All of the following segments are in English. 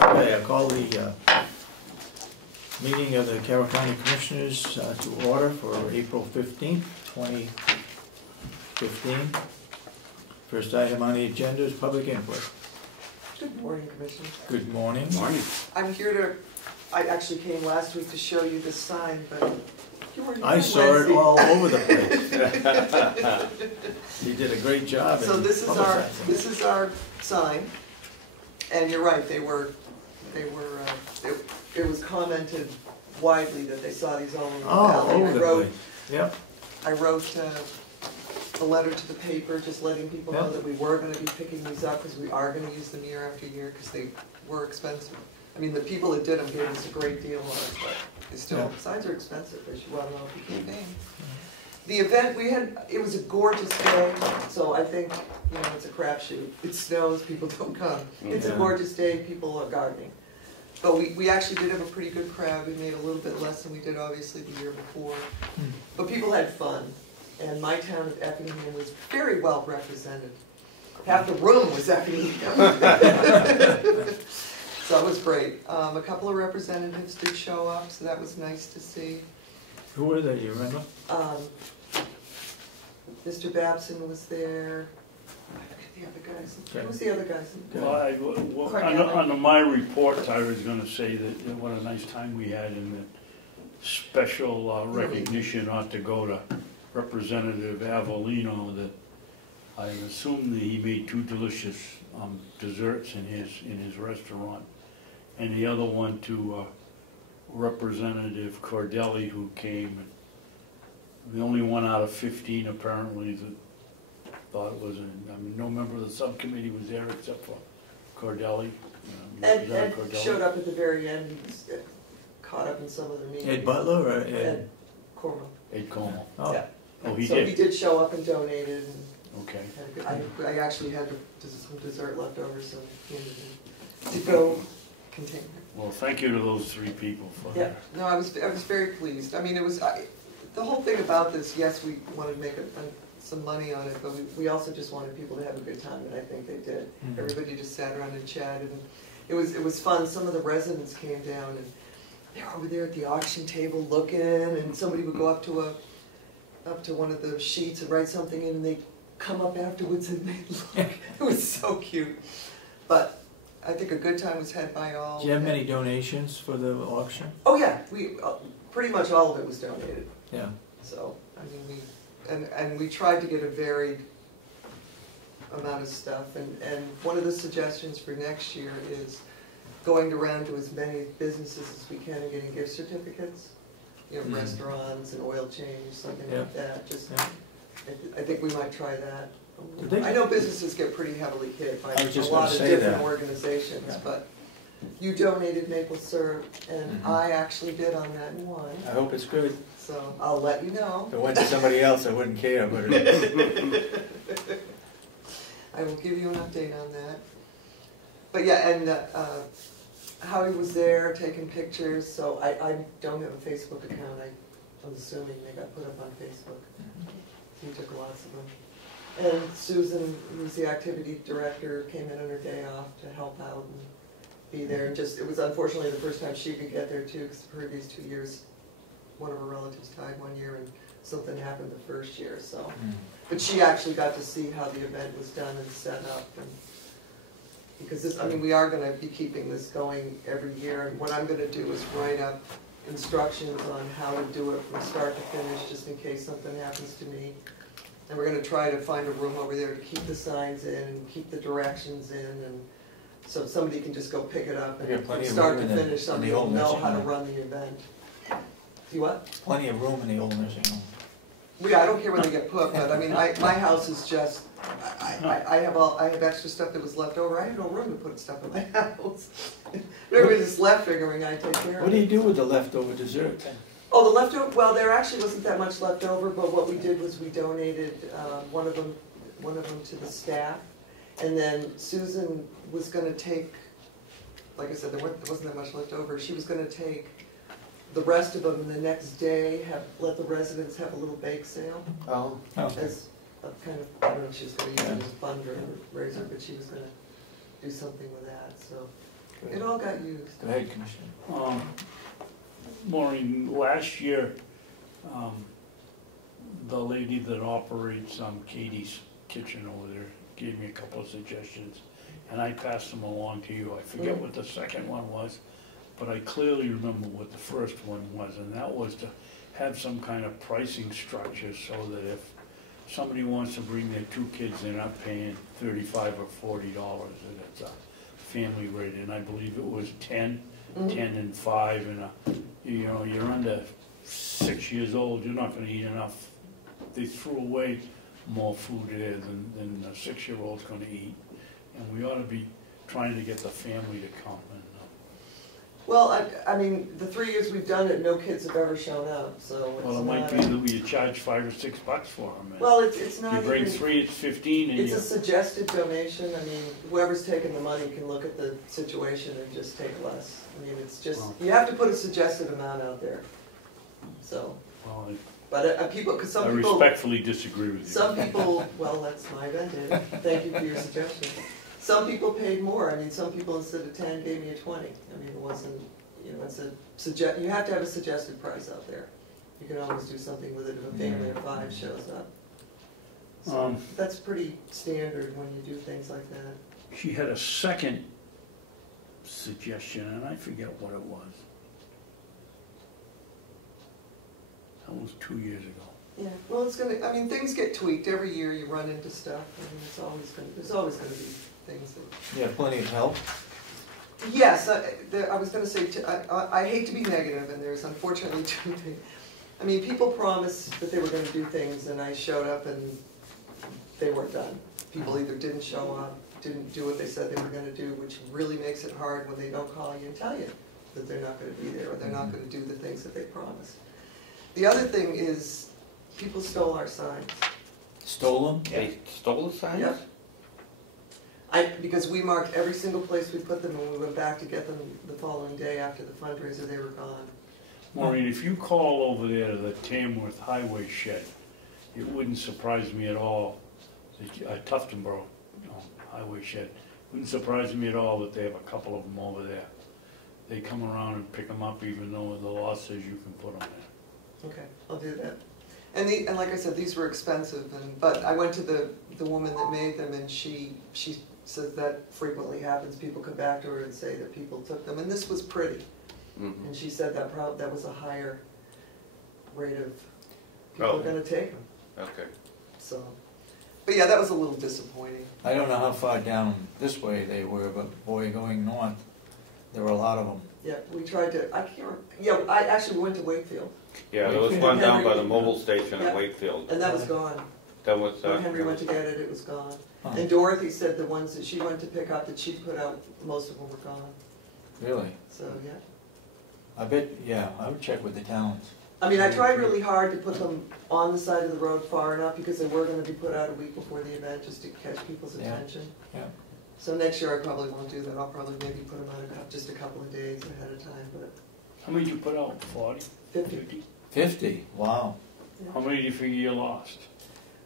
Okay, I call the meeting of the Carroll County Commissioners to order for April 15th, 2015. First item on the agenda is public input. Good morning, Commissioner. Good morning. Morning. I'm here to, I actually came last week to show you the sign, but you weren't here I saw Wednesday. it all over the place. You did a great job. So in this publicizing. is our sign, and you're right, it was commented widely that they saw these all over the valley. Over the place. Yep. I wrote a letter to the paper just letting people know that we were going to be picking these up because we are going to use them year after year because they were expensive. I mean, the people that did them gave us a great deal on it, but they still, signs are expensive, as you well know if you can't pay them. The event we had, it was a gorgeous day, so I think, you know, it's a crapshoot. It snows, people don't come. It's a gorgeous day, people are gardening. But we actually did have a pretty good crowd. We made a little bit less than we did obviously the year before. But people had fun. And my town of Effingham was very well represented. Half the room was Effingham. So it was great. A couple of representatives did show up, so that was nice to see. Who were they, you remember? Mr. Babson was there. I forget the other guys. Okay. Who was the other guys? Well, under my reports, I was going to say that what a nice time we had, and that special recognition ought to go to Representative Avellino. That I assume that he made 2 delicious desserts in his restaurant, and the other one to Representative Cordelli, who came. The only one out of 15 apparently that thought it was, I mean, no member of the subcommittee was there except for Cordelli. Ed showed up at the very end. He was caught up in some of the meetings. Ed Butler or Ed? Comeau. Ed Comeau. Oh. Yeah. Oh, he so did? He did show up and donated. And okay. I actually had some dessert left over, so to go container. Well, thank you to those 3 people for that. No, I was very pleased. I mean, it was the whole thing about this. Yes, we wanted to make some money on it, but we also just wanted people to have a good time, and I think they did. Everybody just sat around and chatted, and it was fun. Some of the residents came down, and they were over there at the auction table looking, and somebody would go up to one of the sheets and write something in, and they'd come up afterwards and they'd look. It was so cute. But I think a good time was had by all. Do you have many donations for the auction? Oh yeah, we pretty much all of it was donated. Yeah. So I mean, and we tried to get a varied amount of stuff. And one of the suggestions for next year is going around to as many businesses as we can and getting gift certificates. You know, restaurants and oil change, something like that. Just, I think we might try that. I know businesses get pretty heavily hit by a lot of different organizations, but you donated maple syrup, and I actually bid on that one. I hope it's good. So I'll let you know. If it went to somebody else, I wouldn't care. But I will give you an update on that. But yeah, and Howie was there taking pictures, so I don't have a Facebook account. I'm assuming they got put up on Facebook. He took lots of them. And Susan, who's the activity director, came in on her day off to help out and be there. And just, it was unfortunately the first time she could get there too, because the previous 2 years, one of her relatives died one year and something happened the first year. So, but she actually got to see how the event was done and set up. And because this, I mean, we are going to be keeping this going every year. And what I'm going to do is write up instructions on how to do it from start to finish, just in case something happens to me. And we're going to try to find a room over there to keep the signs in, and keep the directions in, and so somebody can just go pick it up and from start to finish, somebody will know how to run the event. See what? Plenty of room in the old nursing home. Yeah, I don't care where they get put, but I mean, my house is just, I have extra stuff that was left over. I have no room to put stuff in my house. Everybody just left figuring I'd take care of it. What do you do with the leftover dessert then? Oh, the leftover, well, there actually wasn't that much left over, but what we did was we donated one of them to the staff, and then Susan was going to take, like I said, there wasn't that much left over. She was going to take the rest of them, and the next day let the residents have a little bake sale. Oh. As a kind of, I don't know if she was going to use it as a fundraiser, but she was going to do something with that. So It all got used. Go ahead, Commissioner. Maureen, last year, the lady that operates Katie's Kitchen over there gave me a couple of suggestions, and I passed them along to you. I forget what the second one was, but I clearly remember what the first one was, and that was to have some kind of pricing structure so that if somebody wants to bring their 2 kids, they're not paying $35 or $40, and it's a family rate, and I believe it was 10 and 5, and you know, you're under 6 years old, you're not gonna eat enough. They threw away more food there than a 6-year-old's gonna eat, and we ought to be trying to get the family to come. And, Well, I mean, the 3 years we've done it, no kids have ever shown up, so it's well, it might be that you charge $5 or $6 for them. Well, it's not You bring even, 3, it's 15, and it's you. a suggested donation. I mean, whoever's taking the money can look at the situation and just take less. I mean, it's just, Well. you have to put a suggested amount out there, so. Well, But people, because I some people. respectfully disagree with you. Some people, well, that's my vendetta. Thank you for your suggestion. Some people paid more. I mean, some people instead of 10 gave me a 20. I mean, it wasn't, you know, it's a you have to have a suggested price out there. You can always do something with it if a family of 5 shows up. So that's pretty standard when you do things like that. She had a second suggestion, and I forget what it was. That was 2 years ago. Yeah, well, it's gonna, I mean, things get tweaked. Every year you run into stuff. I mean, there's always gonna be things that. You have plenty of help. Yes, I was going to say, I hate to be negative, and there's unfortunately 2 things. I mean, people promised that they were going to do things, and I showed up and they weren't done. People either didn't show up, didn't do what they said they were going to do, which really makes it hard when they don't call you and tell you that they're not going to be there, or they're not going to do the things that they promised. The other thing is, people stole our signs. Stole them? They stole the signs? Yep. Because we marked every single place we put them, and we went back to get them the following day after the fundraiser, they were gone. Maureen, if you call over there to the Tamworth Highway Shed, it wouldn't surprise me at all, Tuftonboro Highway Shed, wouldn't surprise me at all that they have a couple of them over there. They come around and pick them up even though the law says you can put them there. Okay, I'll do that. And like I said, these were expensive, but I went to the woman that made them, and she says that frequently happens. People come back to her and say that people took them, and this was pretty. And she said that was a higher rate of people are going to take them. Okay. So, but yeah, that was a little disappointing. I don't know how far down this way they were, but boy, going north, there were a lot of them. Yeah, we tried to. I can't remember. Yeah, I actually went to Wakefield. Yeah, there was one down by the mobile station in Wakefield. And that was gone. That was, When Henry went to get it, it was gone. Huh. And Dorothy said the ones that she went to pick up that she put out, most of them were gone. Really? So, yeah. I bet, yeah, I would check with the towns. I mean, I tried really hard to put them on the side of the road far enough because they were going to be put out a week before the event just to catch people's attention. Yeah. So next year I probably won't do that. I'll probably maybe put them out just a couple of days ahead of time. But How many did you put out? 40? 50. 50? Wow. Yeah. How many do you figure you lost?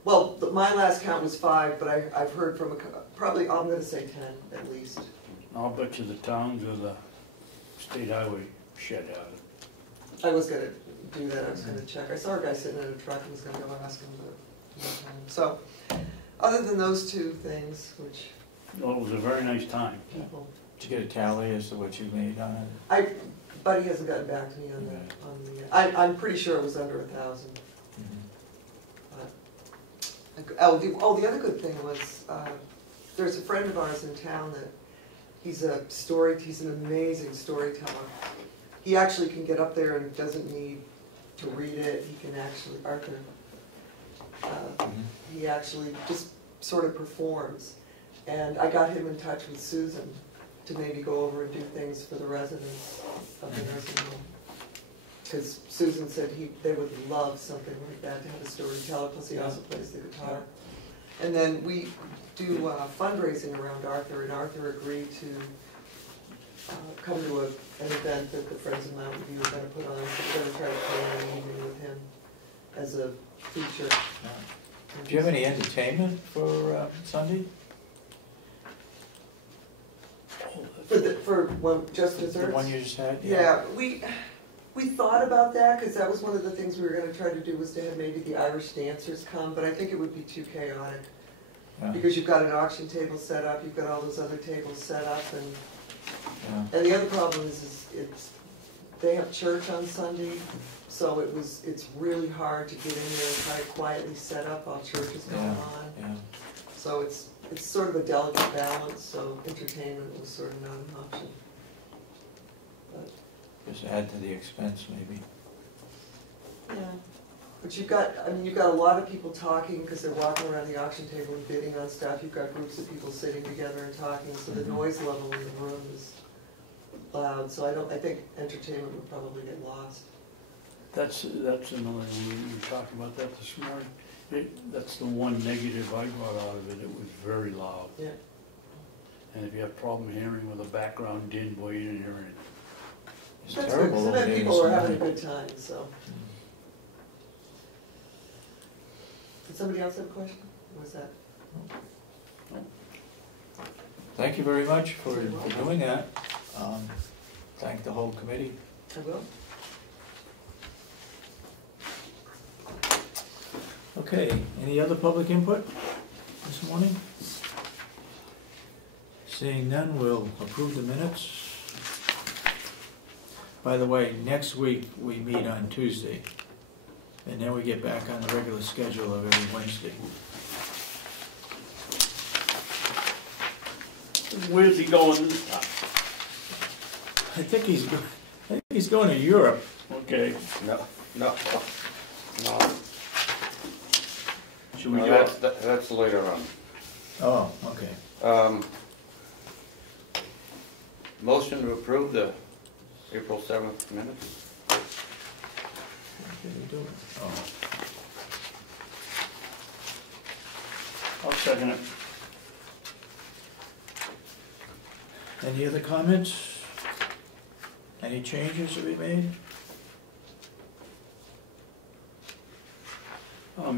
Well, my last count was 5, but I've heard from probably, I'm going to say 10 at least. I'll bet you the towns or the state highway shed have it. I was going to do that. I was going to check. I saw a guy sitting in a truck and was going to go ask him, but no time. So, other than those 2 things, which Well, it was a very nice time. people, Did you get a tally as to what you made on it? Buddy hasn't gotten back to me on the. I'm pretty sure it was under 1,000. The other good thing was there's a friend of ours in town that he's an amazing storyteller. He actually can get up there and doesn't need to read it. He can actually, Arthur, he actually just sort of performs. And I got him in touch with Susan to maybe go over and do things for the residents of the nursing home. Because Susan said they would love something like that, to have a storyteller, plus he also plays the guitar. And then we do fundraising around Arthur, and Arthur agreed to come to an event that the Friends of Mountain View are going to put on. So we're going to try to plan an evening with him as a feature. Do you have any entertainment for Sunday? Oh, that's Just desserts? The one you just had? Yeah, we thought about that, because that was one of the things we were gonna try to do, was to have maybe the Irish dancers come, but I think it would be too chaotic. Yeah. Because you've got an auction table set up, you've got all those other tables set up, Yeah. and the other problem is they have church on Sunday, so it's really hard to get in there and try to quietly set up while church is going on. Yeah. So it's sort of a delicate balance, so entertainment was sort of not an option. But, Just add to the expense, maybe. yeah, but you've got a lot of people talking, because they're walking around the auction table and bidding on stuff. You've got groups of people sitting together and talking, so the noise level in the room is loud, so I think entertainment would probably get lost. That's another thing, we were talking about that this morning. That's the one negative I got out of it, it was very loud. Yeah. And if you have a problem hearing with a background din, boy, you didn't hear anything. It's That's good, terrible so over then there people this are having a morning. good time, so. Did somebody else have a question? Or was that? Thank you very much for doing that. Thank the whole committee. I will. Okay, any other public input this morning? Seeing none, we'll approve the minutes. By the way, next week we meet on Tuesday, and then we get back on the regular schedule of every Wednesday. Where's he going this time? I think he's going to Europe. Okay, No. should we No, go? that's later on. Oh, okay. Motion to approve the April 7th minutes? What did we do? Oh, I'll second it. any other comments? Any changes to be made?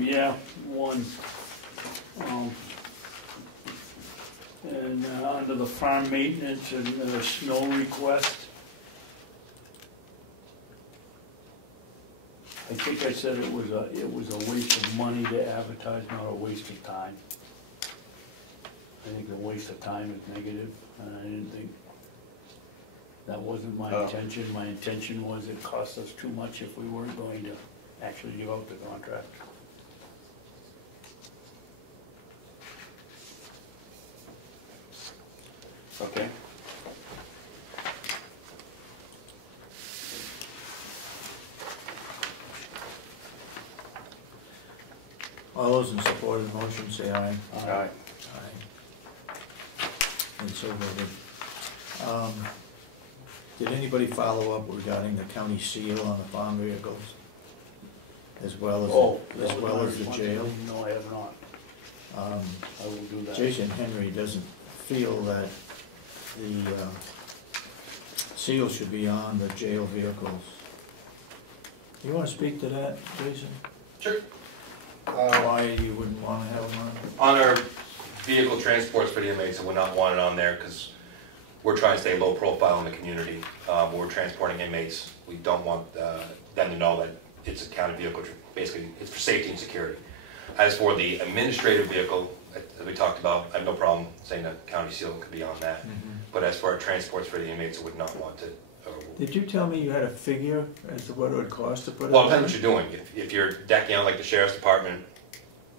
Yeah, one. And under the farm maintenance and snow request, I think I said it was a waste of money to advertise, not a waste of time. I think the waste of time is negative, and I didn't think, that wasn't my intention. My intention was it cost us too much if we weren't going to actually give out the contract. Okay. All those in support of the motion say aye. Aye. Aye. And so voted. Did anybody follow up regarding the county seal on the farm vehicles? As well as the jail? No, I have not. I will do that. Jason Henry doesn't feel that the seal should be on the jail vehicles. You wanna speak to that, Jason? Sure. Why you wouldn't wanna have them on? On our vehicle transports for the inmates, I would not want it on there because we're trying to stay low profile in the community. When we're transporting inmates, we don't want them to know that it's a county vehicle. Basically, it's for safety and security. As for the administrative vehicle, as we talked about, I have no problem saying that county seal could be on that. But as for our transports for the inmates, I would not want to. Did you tell me you had a figure as to what it would cost to put it on? Well, it depends what you're doing. If you're decking out like the sheriff's department,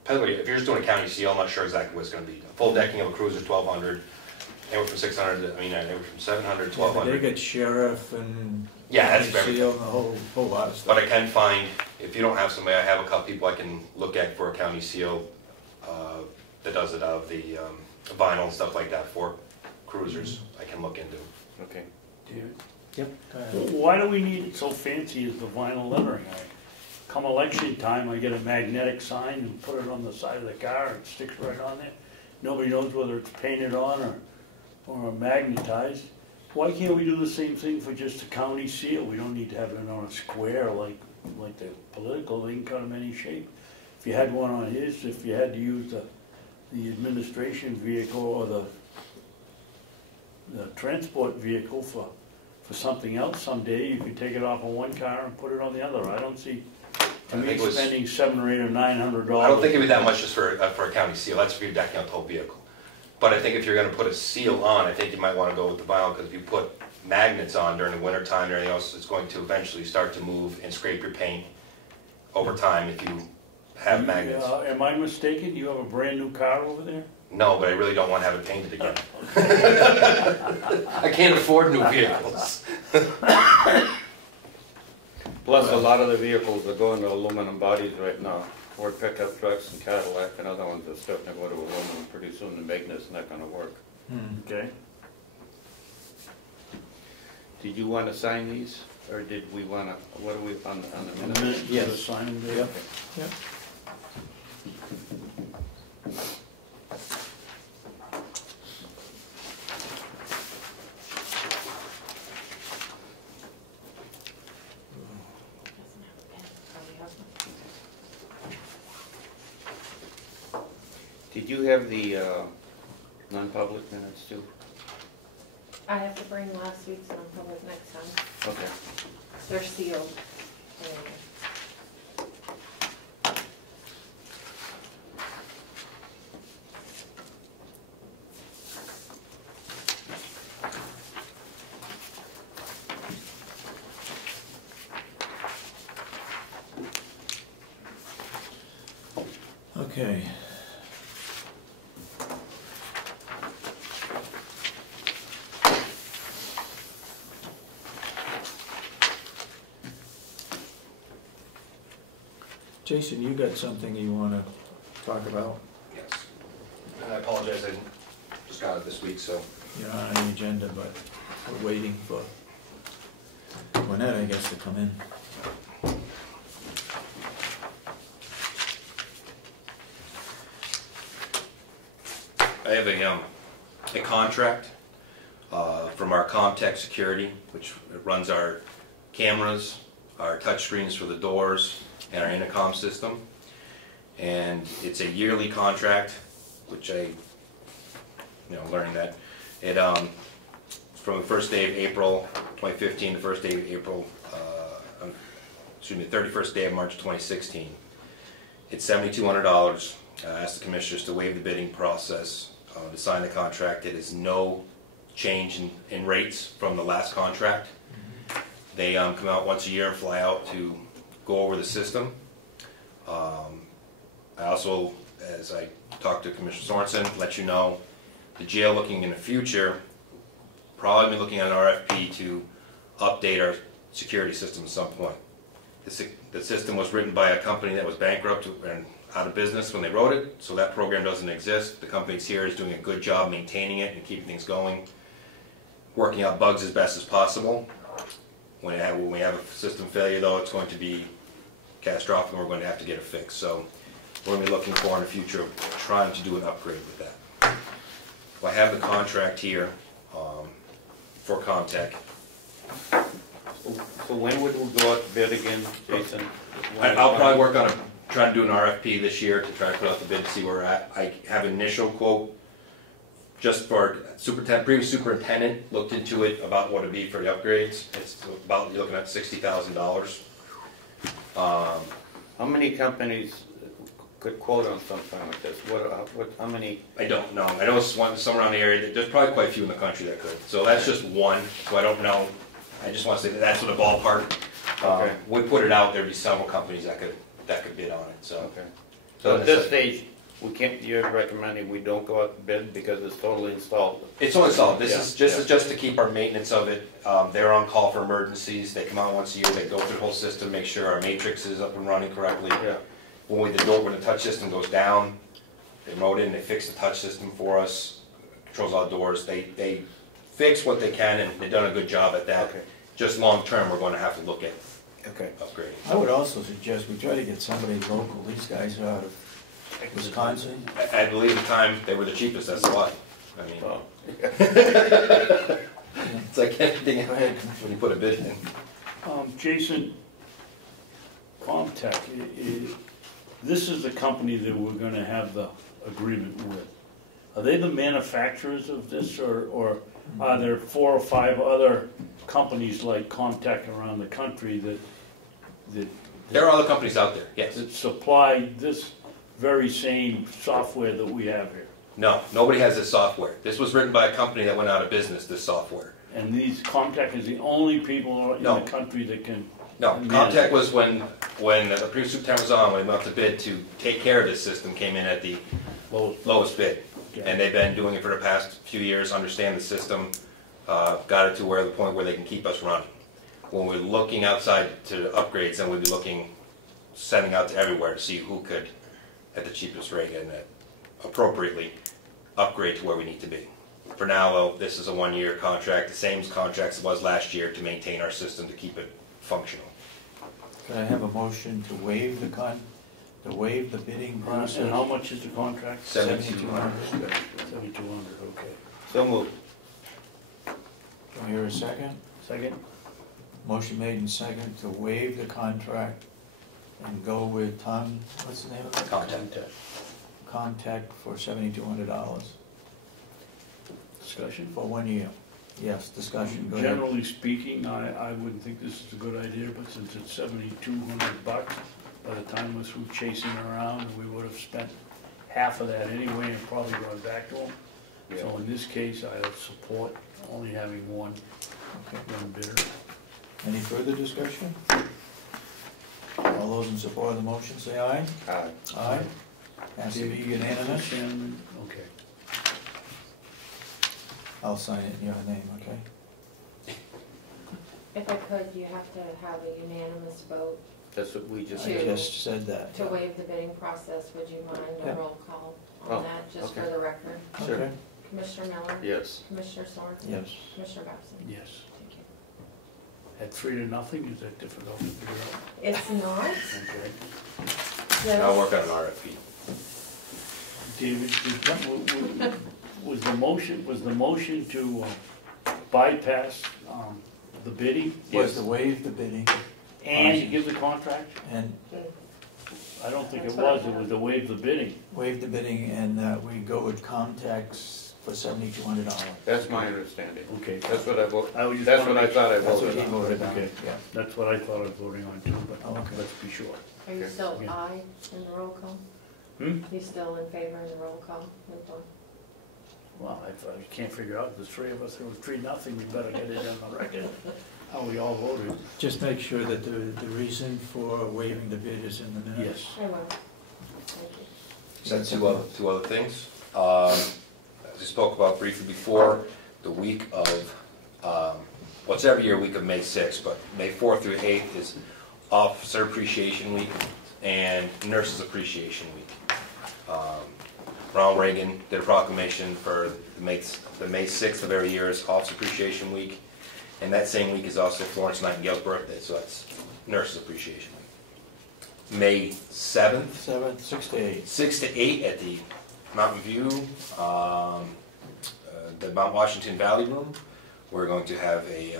if you're just doing a county seal, I'm not sure exactly what it's going to be. A full decking of a cruiser is $1,200. Anywhere from 600 to, anywhere from 700 to Yeah, but 1,200. they get sheriff and Yeah, that's county very. seal and a whole lot of stuff. But I can find, if you don't have somebody, I have a couple people I can look at for a county seal that does it of the vinyl and stuff like that for cruisers. I can look into. Okay. Yep. Go ahead. Why do we need it so fancy as the vinyl lettering? Come election time, I get a magnetic sign and put it on the side of the car, it sticks right on there. Nobody knows whether it's painted on or magnetized. Why can't we do the same thing for just a county seal? We don't need to have it on a square like the political, they can cut them any shape. If you had one on his, if you had to use the administration vehicle or the transport vehicle for something else someday. You could take it off of one car and put it on the other. I don't see, to me, spending $700 or $900. I don't think it'd be that much just for a county seal, that's if you're decking out the whole vehicle. But I think if you're gonna put a seal on, I think you might wanna go with the vinyl, because if you put magnets on during the winter time and everything else, it's going to eventually start to move and scrape your paint over time if you have magnets. Am I mistaken? You have a brand new car over there? No, but I really don't want to have it painted again. I can't afford new vehicles. Plus, a lot of the vehicles are going to aluminum bodies right now. Ford pickup trucks and Cadillac and other ones are starting to go to aluminum pretty soon. The magnet's not gonna work. Okay. Did you want to sign these, or did we want to, what are we on the minutes? Yes. Sign them there? Yep. Yep. Did you have the non-public minutes too? I have to bring last week's non-public next time. Okay. They're sealed. Okay. Jason, you got something you want to talk about? Yes. And I apologize, I just got it this week, so. You're not on the agenda, but we're waiting for Gwinnett, I guess, to come in. I have a contract from our Comtech Security, which runs our cameras, our touchscreens for the doors, and our intercom system. And it's a yearly contract, which learning that it from the first day of April 2015 to the first day of April, the 31st day of March 2016. It's $7,200. I asked the commissioners to waive the bidding process to sign the contract. It is no change in rates from the last contract. They come out once a year and fly out to go over the system. I also, as I talked to Commissioner Sorensen, let you know the jail looking in the future, probably be looking at an RFP to update our security system at some point. The system was written by a company that was bankrupt and out of business when they wrote it, so that program doesn't exist. The company here is doing a good job maintaining it and keeping things going, working out bugs as best as possible. When we have a system failure, though, it's going to be catastrophic and we're going to have to get it fixed. So we're going to be looking for in the future trying to do an upgrade with that. Well, I have the contract here for Comtech. So when would we go out to bid again, Jason? I'll probably work on trying to do an RFP this year to try to put out the bid to see where we're at. I have an initial quote just for previous superintendent, looked into it about what it'd be for the upgrades. It's about, you're looking at $60,000. How many companies could quote on something like this? How many? I don't know. I know it's somewhere around the area. There's probably quite a few in the country that could. So that's just one. So I don't know. I just want to say that that's what the ballpark. Okay. We put it out. There'd be several companies that could bid on it. So. Okay. So at this stage, we can't. You're recommending we don't go out to bid because it's totally installed. It's only installed. This is just to keep our maintenance of it. They're on call for emergencies. They come out once a year. They go through the whole system, make sure our matrix is up and running correctly. Yeah. When the touch system goes down, they remote in. They fix the touch system for us. Controls all doors. They fix what they can, and they've done a good job at that. Okay. Just long term, we're going to have to look at Okay. upgrading. I would also suggest we try to get somebody local. These guys are out of Wisconsin. I believe at the time they were the cheapest. That's why. I mean, Oh. it's like anything Go ahead. when you put a bid in. Jason, Comtech, this is the company that we're gonna have the agreement with. Are they the manufacturers of this, or There are 4 or 5 other companies like Comtech around the country that There are other companies out there, yes. that supply this very same software that we have here. No, nobody has this software. This was written by a company that went out of business, this software. And these Comtech is the only people in No. the country that can. No, manage Comtech it. was when the previous superintendent was on, when we went out to bid to take care of this system, came in at the lowest bid. Okay. And they've been doing it for the past few years, understand the system, got it to the point where they can keep us running. When we're looking outside to upgrades, then we'd be sending out to everywhere to see who could, at the cheapest rate and appropriately, upgrade to where we need to be. For now, though, this is a 1-year contract, the same contract as it was last year, to maintain our system, to keep it functional. Could I have a motion to waive the bidding process? And how much is the contract? 7,200. 7,200, okay. So moved. Do I hear a second? Second? Motion made and second to waive the contract and go with what's the name of it? Comtech. Contact for $7,200 Discussion? for 1 year. Yes, discussion, go ahead. Generally speaking, I wouldn't think this is a good idea, but since it's $7,200, by the time we're through chasing around, we would have spent half of that anyway and probably gone back to them. So in this case, I support only having one bidder. Any further discussion? All those in support of the motion say aye. Aye. Aye. Has to be unanimous. Shannon, okay. I'll sign it in your name, okay? If I could, you have to have a unanimous vote That's what we just I Two. did. just said that. to waive the bidding process. Would you mind Yeah. a roll call Oh, on that, just for okay. the record? Sure. Okay. Commissioner Miller? Yes. Commissioner Sorensen? Yes. Commissioner Babson? Yes. Thank you. At 3-0, is that difficult to figure out? It's not. Okay. Yes. I'll work on an RFP. David, was the motion to bypass the bidding? Was to waive the bidding And to give the contract? and I don't think it That's what I was, it was to waive the bidding. waive the bidding and we go with contacts for $7,200. That's my understanding. Okay. That's what I voted. I was just That's what wondering- I thought I That's what he voted on. voted on, Okay. yeah. That's what I thought I was voting on too, but Oh, okay. let's be sure. Are you still Yeah. aye in the roll call? Hmm? You still in favor in the roll call? Moved on. Well, I can't figure out, the 3 of us, it was 3-0, we better get it on the record, how we all voted. Just make sure that the reason for waiving the bid is in the minutes. Yes. I will. Thank you. That's Two other things. As we spoke about briefly before, the week of, what's every year, week of May 6th, but May 4th through 8th is Officer Appreciation Week and Nurses Appreciation Week. Ronald Reagan did a proclamation for the May 6th of every year is Officer Appreciation Week, and that same week is also Florence Nightingale's birthday, so that's Nurses Appreciation Week. May 7th, 6 to 8. 6 to 8 at the Mountain View, the Mount Washington Valley Room. We're going to have a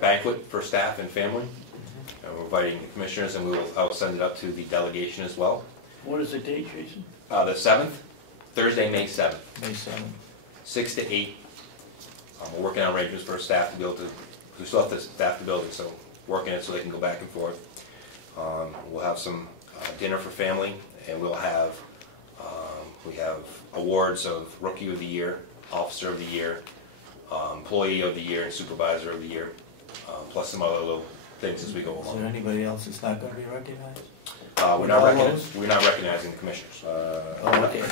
banquet for staff and family. We're inviting the commissioners, and I'll send it up to the delegation as well. What is the date, Jason? The 7th, Thursday, May 7th, May 7th. 6 to 8. We're working on arrangements for staff to be able to, we still have to staff the building, so working it so they can go back and forth. We'll have some dinner for family, and we have awards of Rookie of the Year, Officer of the Year, Employee of the Year, and Supervisor of the Year, plus some other little things as we go Is there along. anybody else that's not going to be recognized? We're not recognizing the commissioners. Oh, okay.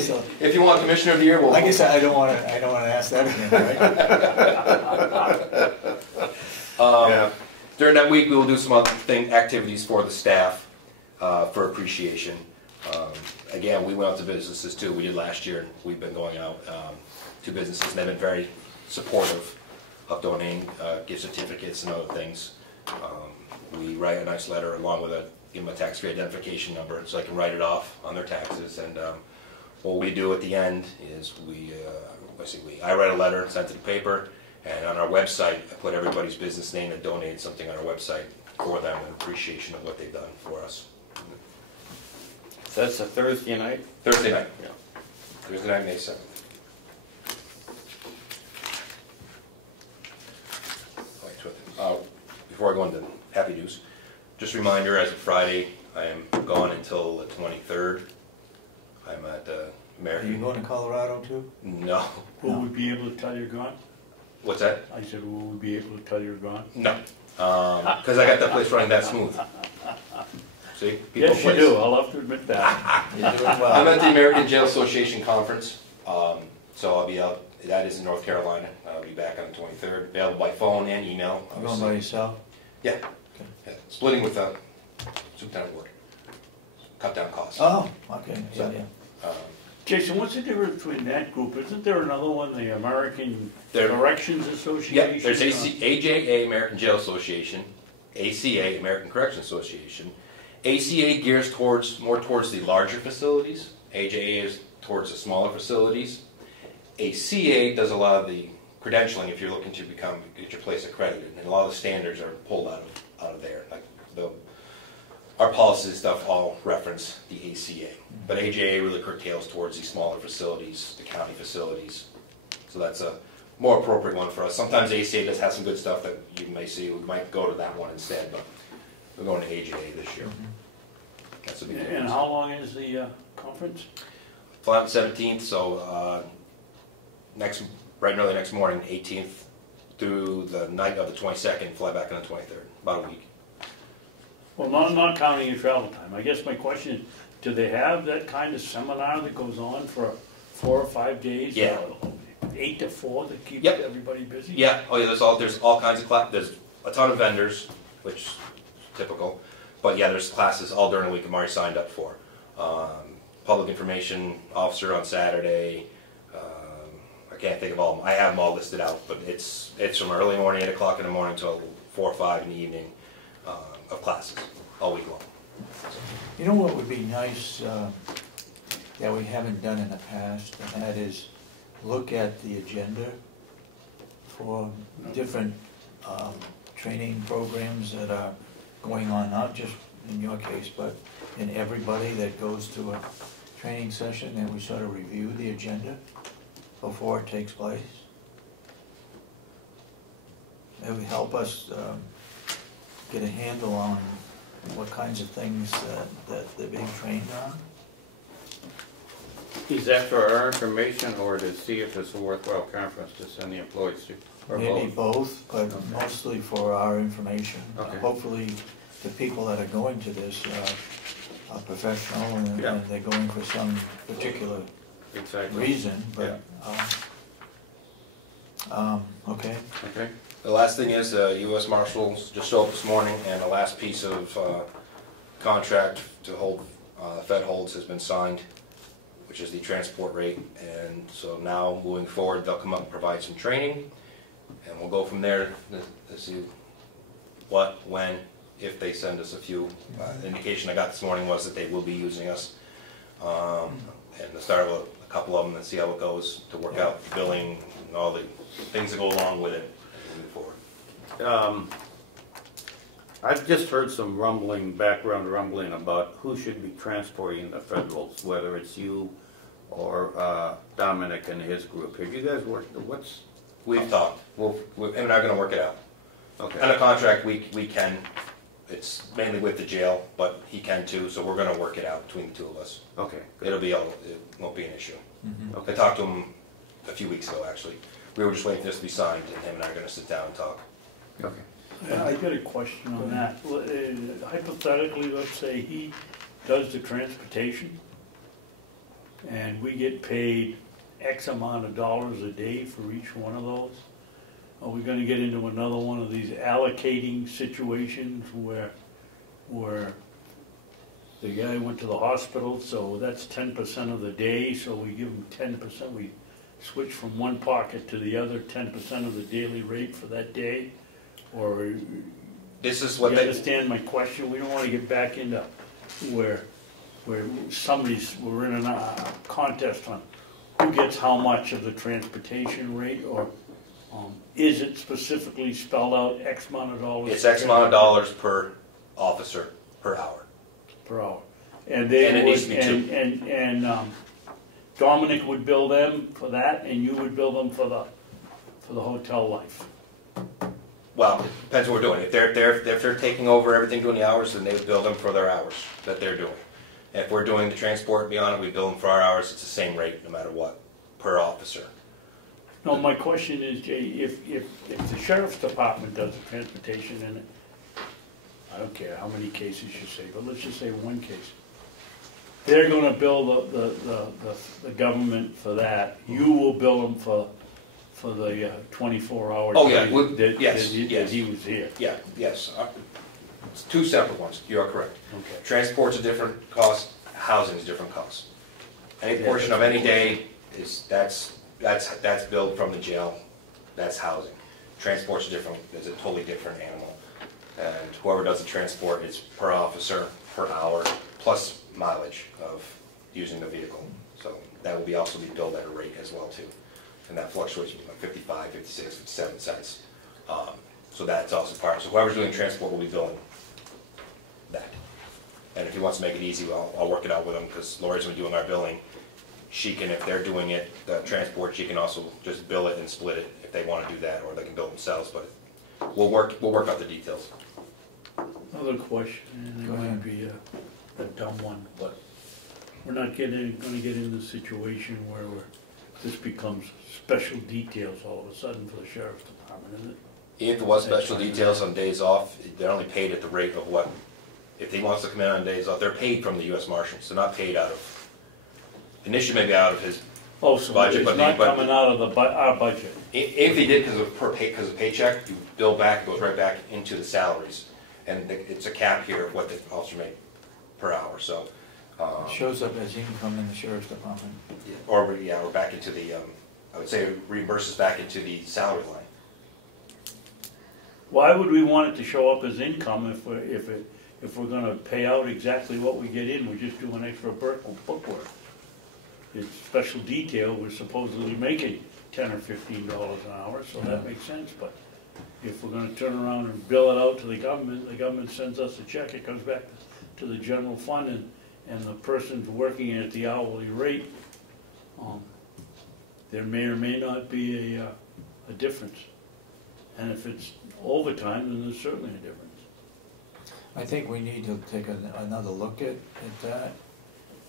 So, If you want Commissioner of the Year, we'll. I guess I don't want to ask that again, right? During that week, we will do some other activities for the staff for appreciation. Again, we went out to businesses too. We did last year. We've been going out to businesses, and they've been very supportive of donating gift certificates and other things. We write a nice letter along with give them a tax-free identification number so they can write it off on their taxes. And what we do at the end is I write a letter, send it to the paper, and on our website, I put everybody's business name that donated something on our website for them in appreciation of what they've done for us. So that's a Thursday night? Thursday night. Yeah. Thursday night, May 7th. before I go into happy news, just a reminder, as of Friday, I am gone until the 23rd. I'm at Are you American. going to Colorado too? No. Will we be able to tell you're gone? What's that? I said, will we be able to tell you're gone? No. Because I got that place running that smooth. See? Yes, you please. do, I'll have to admit that. You're doing I'm well. at the American Jail Association Conference, so I'll be out, that is in North Carolina. I'll be back on the 23rd, available by phone and email. You going by yourself? Yeah. Yeah. Splitting with Superintendent Wood. Cut down costs. Oh, okay, yeah, yeah. Jason, what's the difference between that group? Isn't there another one, the American There- Corrections Yeah, Association? there's AJA, American Jail Association, ACA, American Corrections Association. ACA gears more towards the larger facilities. AJA is towards the smaller facilities. ACA does a lot of the credentialing if you're looking to get your place accredited, and a lot of the standards are pulled out of there. Like our policies and stuff all reference the ACA, but AJA really curtails towards the smaller facilities, the county facilities. So that's a more appropriate one for us. Sometimes ACA does have some good stuff that you may see. We might go to that one instead, but we're going to AJA this year. That's a big difference. And how long is the conference? Fly on the 17th, so bright and early next morning, 18th through the night of the 22nd, fly back on the 23rd, about a week. Well, not counting your travel time. I guess my question is, do they have that kind of seminar that goes on for 4 or 5 days? Yeah. 8 to 4 that keeps Yep. everybody busy? Yeah, oh yeah, there's all kinds of there's a ton of vendors, which is typical, but yeah, there's classes all during the week I'm already signed up for. Public information officer on Saturday, I can't think of all of them. I have them all listed out, but it's from early morning, 8 o'clock in the morning till 4 or 5 in the evening of classes, all week long. You know what would be nice, that we haven't done in the past, and that is look at the agenda for different training programs that are going on, not just in your case, but in everybody that goes to a training session, and we sort of review the agenda before it takes place. It would help us get a handle on what kinds of things that they're being trained on. Is that for our information or to see if it's a worthwhile conference to send the employees to? Or Maybe both? both, but mostly for our information. Okay. Hopefully, the people that are going to this are professional and Yeah. and they're going for some particular Exactly. reason, but, okay. Okay. The last thing is, U.S. Marshals just showed up this morning, and the last piece of contract to hold Fed holds has been signed, which is the transport rate. And so now, moving forward, they'll come up and provide some training, and we'll go from there to see what, when, if they send us a few. The indication I got this morning was that they will be using us, and the start of a couple of them, and see how it goes, to work out the billing and all the things that go along with it as we move forward. I've just heard some background rumbling about who should be transporting the federals, whether it's you or Dominic and his group. Have you guys worked, We've talked, him and I are gonna work it out. okay. And a contract, we can, it's mainly with the jail, but he can too, so we're gonna work it out between the two of us. Okay. It won't be an issue. Mhm. I talked to him a few weeks ago, actually. We were just waiting for this to be signed, and him and I are gonna sit down and talk. Okay. I got a question on that. Hypothetically, let's say he does the transportation and we get paid X amount of dollars a day for each one of those. Are we gonna get into another one of these allocating situations where the guy went to the hospital, so that's 10% of the day, so we give him 10%, we switch from one pocket to the other, 10% of the daily rate for that day? Or, This is you what they, understand my question? We don't wanna get back into where we're in a contest on who gets how much of the transportation rate, or is it specifically spelled out X amount of dollars? it's X amount of dollars per officer per hour. Per hour. And they And it needs to be two. and Dominic would bill them for that, and you would bill them for the hotel life. Well, it depends what we're doing. If they're taking over everything, doing the hours, then they would bill them for their hours that they're doing. If we're doing the transport beyond it, we bill them for our hours. It's the same rate no matter what, per officer. No, my question is, Jay, if the sheriff's department does the transportation in it, I don't care how many cases you say, but let's just say one case. They're gonna bill the government for that. You will bill them for the 24 hours. Oh, yeah, that yes. he was here. Yeah, yes. It's two separate ones. You are correct. Okay. Transport's a different cost, housing is a different cost. Any Yeah, portion of that's any the day is, that's billed from the jail, that's housing. Transport's different, it's a totally different animal. And whoever does the transport is per officer, per hour, plus mileage of using the vehicle. So that will also be billed at a rate as well too. And that fluctuates between like 55, 56, 57 cents. So that's also part, so whoever's doing transport will be billing that. And if he wants to make it easy, I'll work it out with him, because Lori's been doing our billing. She can, if they're doing it, the transport, she can also just bill it and split it if they want to do that, or they can bill themselves, but we'll work out the details. Another question, and it Go might ahead. be a dumb one, but we're not gonna get in the situation where this becomes special details all of a sudden for the sheriff's department, isn't it? If it was special details on days off, they're only paid at the rate of what, if he wants to come in on days off, they're paid from the US Marshals, they're not paid out of, initially maybe out of his, Oh, so Budget, it's but not the- coming out of our budget? if he did because of paycheck, you bill back, it goes right back into the salaries. And it's a cap here of what the officer make per hour, so. It shows up as income in the sheriff's department. Or back into the, I would say it reimburses back into the salary line. Why would we want it to show up as income if we're gonna pay out exactly what we get in, we're just doing extra bookwork? It's special detail, we're supposedly making $10 or $15 an hour, so that Yeah. makes sense, but if we're gonna turn around and bill it out to the government sends us a check, it comes back to the general fund, and the person's working at the hourly rate, there may or may not be a difference. And if it's overtime, then there's certainly a difference. I think we need to take another look at that.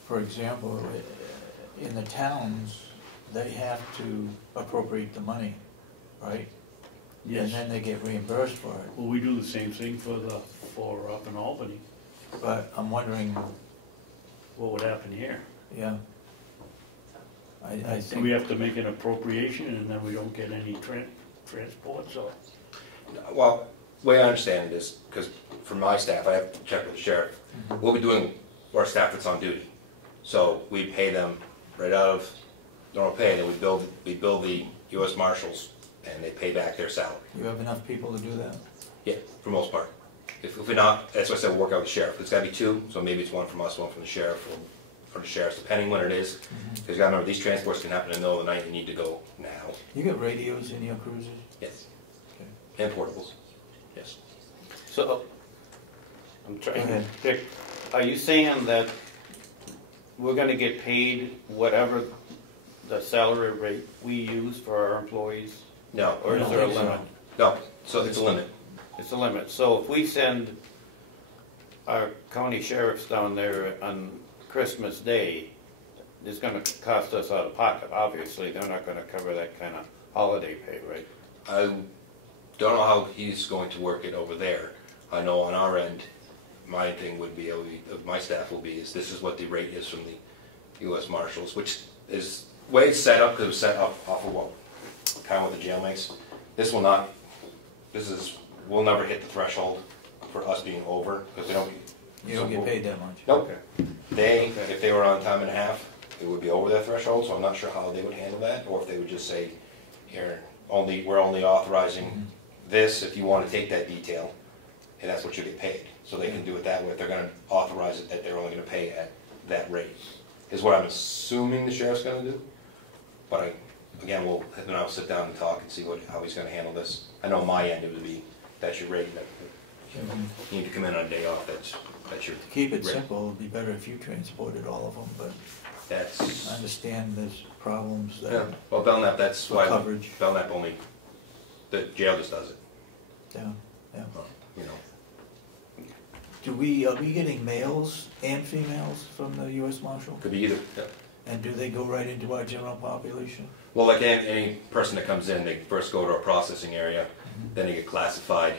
For example, in the towns, they have to appropriate the money, right? And then they get reimbursed for it. Well, we do the same thing for up in Albany. But I'm wondering, What would happen here? yeah. I Do we think, have to make an appropriation and then we don't get any transports or? Well, the way I understand it is, because for my staff, I have to check with the sheriff. We'll be doing our staff that's on duty. So we pay them right out of normal pay, then we bill the US Marshals, and they pay back their salary. you have enough people to do that? Yeah, for the most part. If we're not, that's why I said we'll work out with the sheriff. It's gotta be two, so maybe it's one from us, one from the sheriff, or the sheriff's, depending when it is. Because you gotta remember, these transports can happen in the middle of the night, you need to go now. You got radios in your cruisers? Yes. Okay. And portables. Yes. So, I'm Go trying to ahead. pick, are you saying that we're gonna get paid whatever the salary rate we use for our employees? No, Or is there a think so. limit? no, so it's a limit. It's a limit. So if we send our county sheriffs down there on Christmas Day, it's gonna cost us out of pocket. Obviously, they're not gonna cover that kind of holiday pay, right? I don't know how he's going to work it over there. I know on our end, my thing would be, my staff will be, is this is what the rate is from the US Marshals, which is, the way it's set up, because it was set up off of what, kind of what the jail makes. This will not, we'll never hit the threshold for us being over, because we don't. You don't get paid that much? Nope. If they were on time and a half, it would be over that threshold, so I'm not sure how they would handle that, or if they would just say, here, we're only authorizing this if you want to take that detail, and that's what you get paid. So they can do it that way, if they're gonna authorize it, that they're only gonna pay at that rate, is what I'm assuming the sheriff's gonna do. But again, I'll sit down and talk and see how he's gonna handle this. I know on my end, it would be, that's your rate, that you need to come in on a day off, that's your. To keep it rate. simple, it'd be better if you transported all of them, but That's, I understand there's problems yeah, there. well, Belknap, that's For why, coverage. Belknap only, the jail just does it. Yeah, yeah. you know, Are we getting males and females from the US Marshal? could be either, yeah. And do they go right into our general population? Well, like any person that comes in, they first go to a processing area, then they get classified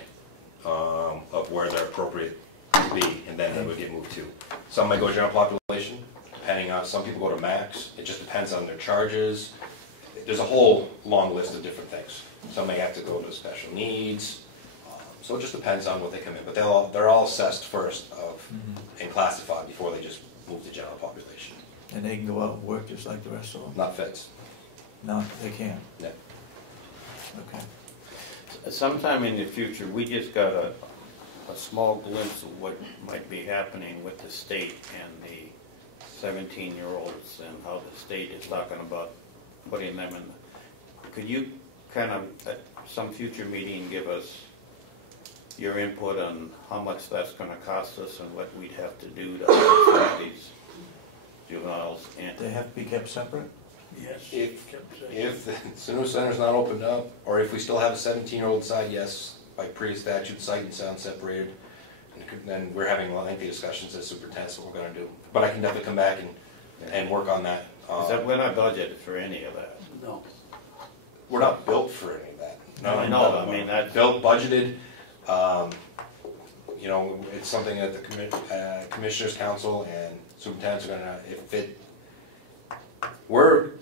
of where they're appropriate to be, and then they would get moved to. Some might go general population, depending on, some people go to max, it just depends on their charges. There's a whole long list of different things. Some may have to go to special needs, so it just depends on what they come in. But they're all assessed first and classified before they just move to general population. And they can go out and work just like the rest of them? Not feds. No, they can't? No. Okay. Sometime in the future, we just got a small glimpse of what might be happening with the state and the 17-year-olds and how the state is talking about putting them in. Could you kind of, at some future meeting, give us your input on how much that's going to cost us and what we'd have to do to identify these juveniles? And They have to be kept separate? Yes. If the senior center's not opened up, or if we still have a 17-year-old side, yes, by pre-statute, sight and sound separated. And then we're having lengthy discussions as superintendents what we're gonna do. But I can definitely come back and work on that. we're not budgeted for any of that. No. We're not built for any of that. No, I know, I mean, that's... Built, budgeted, you know, it's something that the Commissioners Council and superintendents are gonna, we're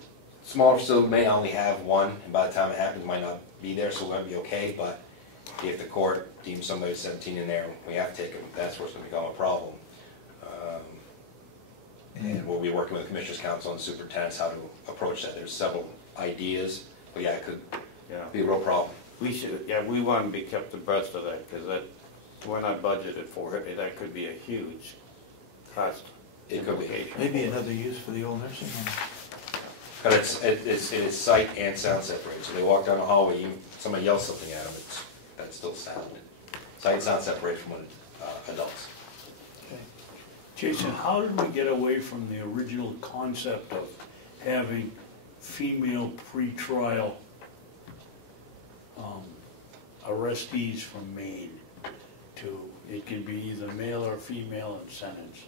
smaller facility, may only have one, and by the time it happens, it might not be there, so we're gonna be okay, but if the court deems somebody 17 in there, we have to take them, that's where it's gonna become a problem. And we'll be working with the Commissioners Council and superintendents how to approach that. There's several ideas, but yeah, it could be a real problem. We should, we want to be kept abreast of that, because that, we're not budgeted for it, that could be a huge cost implication. Maybe another use for the old nursing home. But it is sight and sound separated, so they walk down the hallway, somebody yells something at them, that's still sound. Sight and sound separated from adults. Okay. Jason, how did we get away from the original concept of having female pretrial arrestees from Maine to, it can be either male or female in sentence?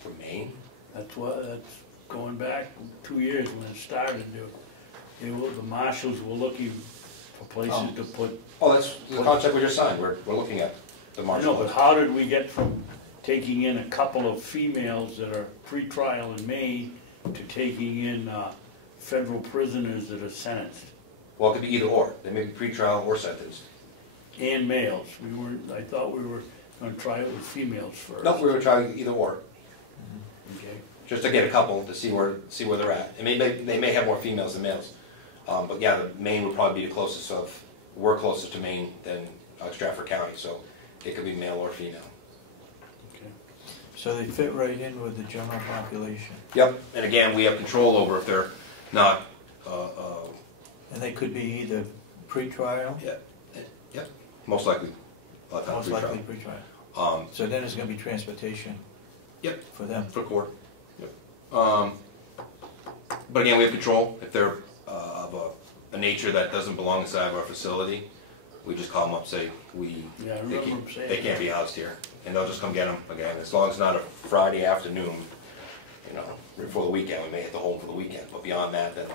From Maine? That's going back 2 years when it started. The marshals were looking for places to put. Oh, that's the contract we just signed. We're looking at the I marshal. know, but how did we get from taking in a couple of females that are pretrial in Maine to taking in federal prisoners that are sentenced? Well, it could be either or. They may be pretrial or sentenced. And males. I thought we were gonna try it with females first. No, we're gonna try either or, Okay. just to get a couple to see where they're at. And they may have more females than males, but yeah, the Maine would probably be the closest of. We're closest to Maine than Stratford County, so it could be male or female. Okay. So they fit right in with the general population. Yep. And again, we have control over if they're not. And they could be either pre-trial? Yep. Most likely. Most likely pre-trial. So then it's gonna be transportation? Yep. For them? For court. Yep. But again, we have control. If they're of a nature that doesn't belong inside of our facility, we just call them up, say Yeah, I remember them saying they can't be housed here, and they'll just come get them again. As long as it's not a Friday afternoon, you know, before the weekend, we may hit the home for the weekend. But beyond that, then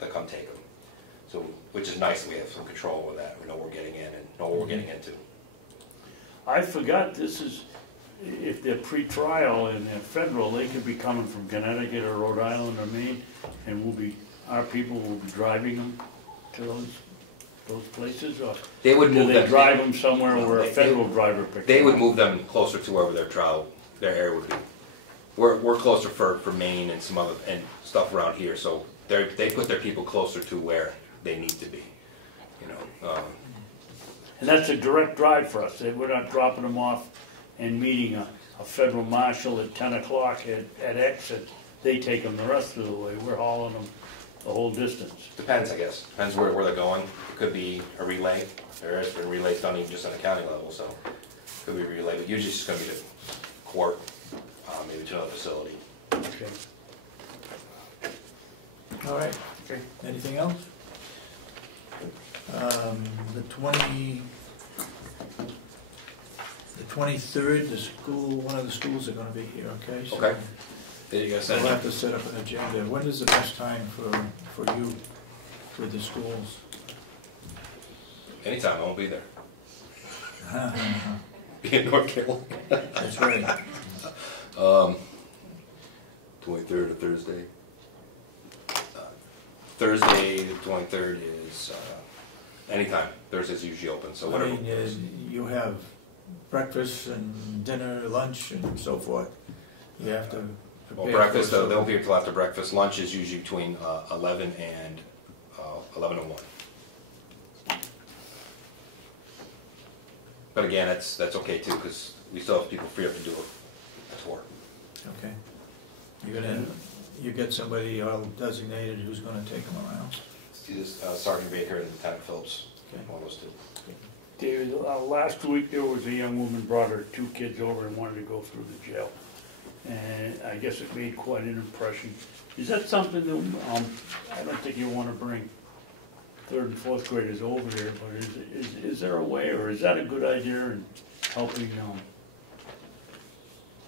they'll come take them. So, which is nice that we have some control over that. We know what we're getting in and know what we're getting into. I forgot this is, if they're pre-trial and they're federal, they could be coming from Connecticut or Rhode Island or Maine, and our people will be driving them to those places, or They would move do they them. drive them somewhere where a federal driver picks them up? They would move them closer to wherever their area would be. We're closer for Maine and some other and stuff around here, so they put their people closer to where they need to be. You know. And that's a direct drive for us. We're not dropping them off and meeting a federal marshal at 10 o'clock at X, and they take them the rest of the way. We're hauling them the whole distance. Depends, I guess. Depends where they're going. It could be a relay. There has been relays done even just on the county level, so it could be a relay. But usually it's just going to be to court, maybe to another facility. Okay. All right. Okay. Anything else? The The 23rd, the school, one of the schools are gonna be here, okay? So Okay. There you go, we'll have to set up an agenda. When is the best time for you with the schools? Anytime, I won't be there. Be in North Carolina. That's right. 23rd or Thursday. Thursday, the 23rd is anytime. Thursday's usually open, so I whatever. mean, you have breakfast and dinner, lunch and so forth. You have to prepare. Well, breakfast, for it. they won't be here till after breakfast. Lunch is usually between 11 and 11 and 1. But again, that's okay too, because we still have people free up to do a tour. Okay. You get somebody all designated who's gonna take them around? Sergeant Baker and Lieutenant Phillips, Okay. one of those two. David, last week there was a young woman brought her 2 kids over and wanted to go through the jail. And I guess it made quite an impression. Is that something that, I don't think you wanna bring 3rd and 4th graders over there, but is there a way, or is that a good idea in helping,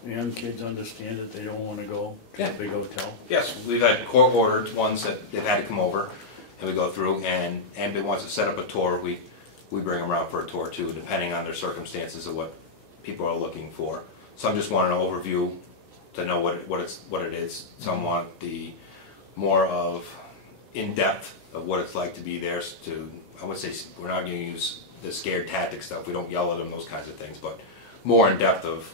the young kids understand that they don't wanna go to Yeah. a big hotel? Yes, we've had court-ordered ones that they've had to come over, and we go through, and if wants to set up a tour, we bring them around for a tour too, depending on their circumstances of what people are looking for. Some just want an overview to know what it is. Some want the more of in-depth of what it's like to be there. I would say we're not going to use the scared tactic stuff. We don't yell at them, those kinds of things, but more in depth of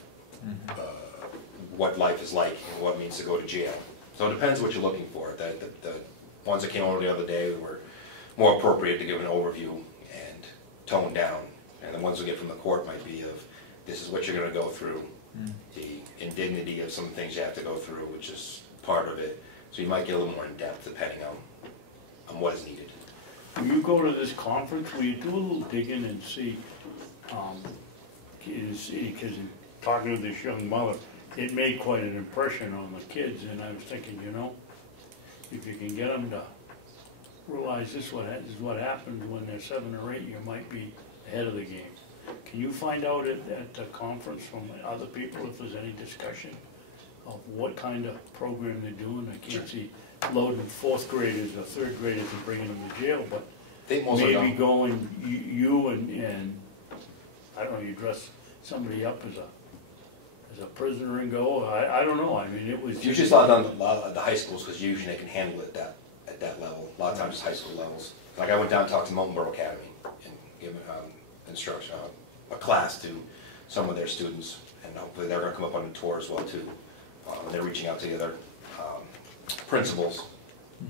what life is like and what it means to go to jail. So it depends what you're looking for. The ones that came over the other day were more appropriate to give an overview and tone down. And the ones we get from the court might be of, this is what you're going to go through, the indignity of some things you have to go through, which is part of it. So you might get a little more in depth depending on what is needed. When you go to this conference, will you do a little digging and see, because talking to this young mother, it made quite an impression on the kids, and I was thinking, if you can get them to realize this is what happens when they're 7 or 8, you might be ahead of the game. Can you find out at the conference from other people if there's any discussion of what kind of program they're doing? I can't see loading 4th graders or 3rd graders and bringing them to jail, but maybe going, you and I don't know, you dress somebody up as a prisoner and go. I don't know. I mean, it was usually a lot of the high schools, because usually they can handle it at that level. A lot of times it's high school levels. Like I went down and talked to Mountain Borough Academy and given instruction, a class to some of their students, and hopefully they're going to come up on the tour as well too. They're reaching out to the other principals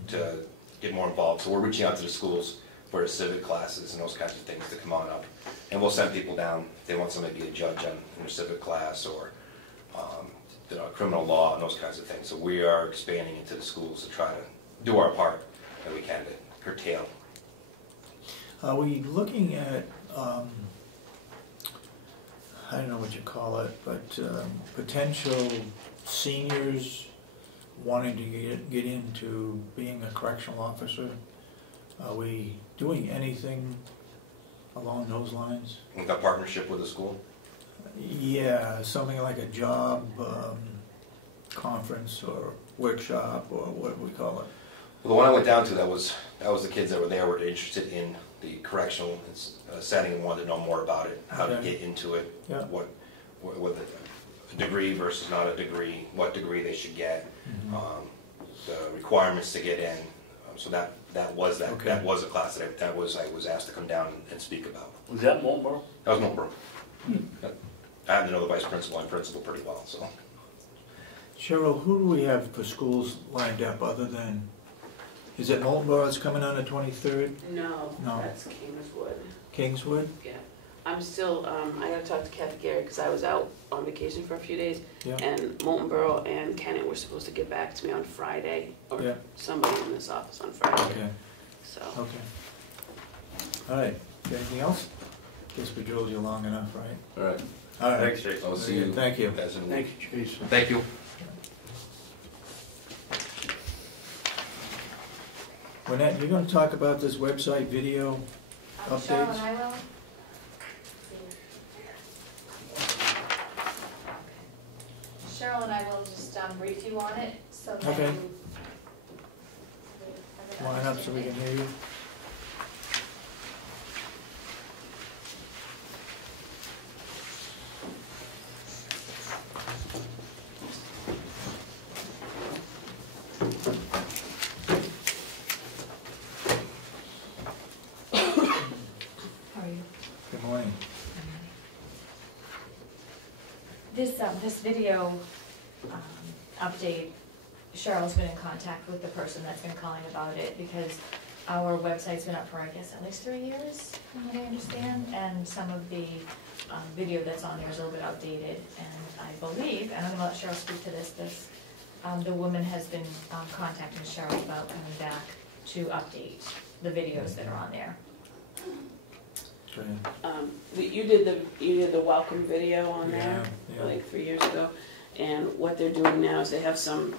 to get more involved. So we're reaching out to the schools for the civic classes and those kinds of things to come on up. And we'll send people down if they want somebody to be a judge in their civic class or criminal law and those kinds of things. So we are expanding into the schools to try to do our part that we can to curtail. Are we looking at, I don't know what you call it, but potential seniors wanting to get into being a correctional officer? Are we doing anything along those lines? We've got partnership with the school. Yeah, something like a job conference or workshop or what we call it. Well, the one I went down to, that was the kids that were there were interested in the correctional setting and wanted to know more about it, how to get into it, what a degree versus not a degree, what degree they should get, the requirements to get in. So that was a class that I was asked to come down and speak about. Was that Moultboro? That was Moultboro. I happen to know the vice principal and principal pretty well, so. Cheryl, who do we have for schools lined up other than, is it Moultboro that's coming on the 23rd? No, No. that's Kingswood. Kingswood? Yeah. I'm still, I gotta talk to Kathy Gary because I was out on vacation for a few days. Yeah. And Moultonboro and Kennett were supposed to get back to me on Friday, or Yeah. somebody in this office on Friday. Okay, So, okay. All right, anything else? Guess we drilled you long enough, right? All right. All right. Thanks, Jason. I'll see you. Thank you. Guys in a Thank week. you, Jason. Thank you. Lynette, you're gonna talk about this website video updates? I will. if you want it, so that Okay. you. Line up so we can hear you. How are you? Good morning. This video update, Cheryl's been in contact with the person that's been calling about it because our website's been up for, I guess, at least 3 years, from what I understand, and some of the video that's on there is a little bit outdated, and I believe, and I'm gonna let Cheryl speak to this, the woman has been contacting Cheryl about coming back to update the videos that are on there. Go ahead. You did the welcome video on there, Yeah, yeah. like 3 years ago, and what they're doing now is they have some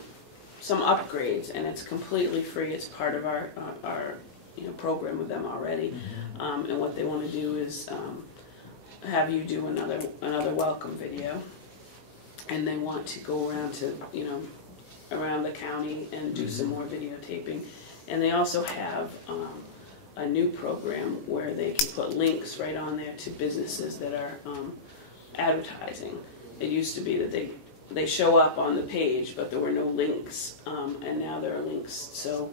upgrades, and it's completely free. It's part of our program with them already, and what they want to do is have you do another welcome video, and they want to go around to around the county and do some more videotaping, and they also have a new program where they can put links right on there to businesses that are advertising. It used to be that they show up on the page, but there were no links, and now there are links. So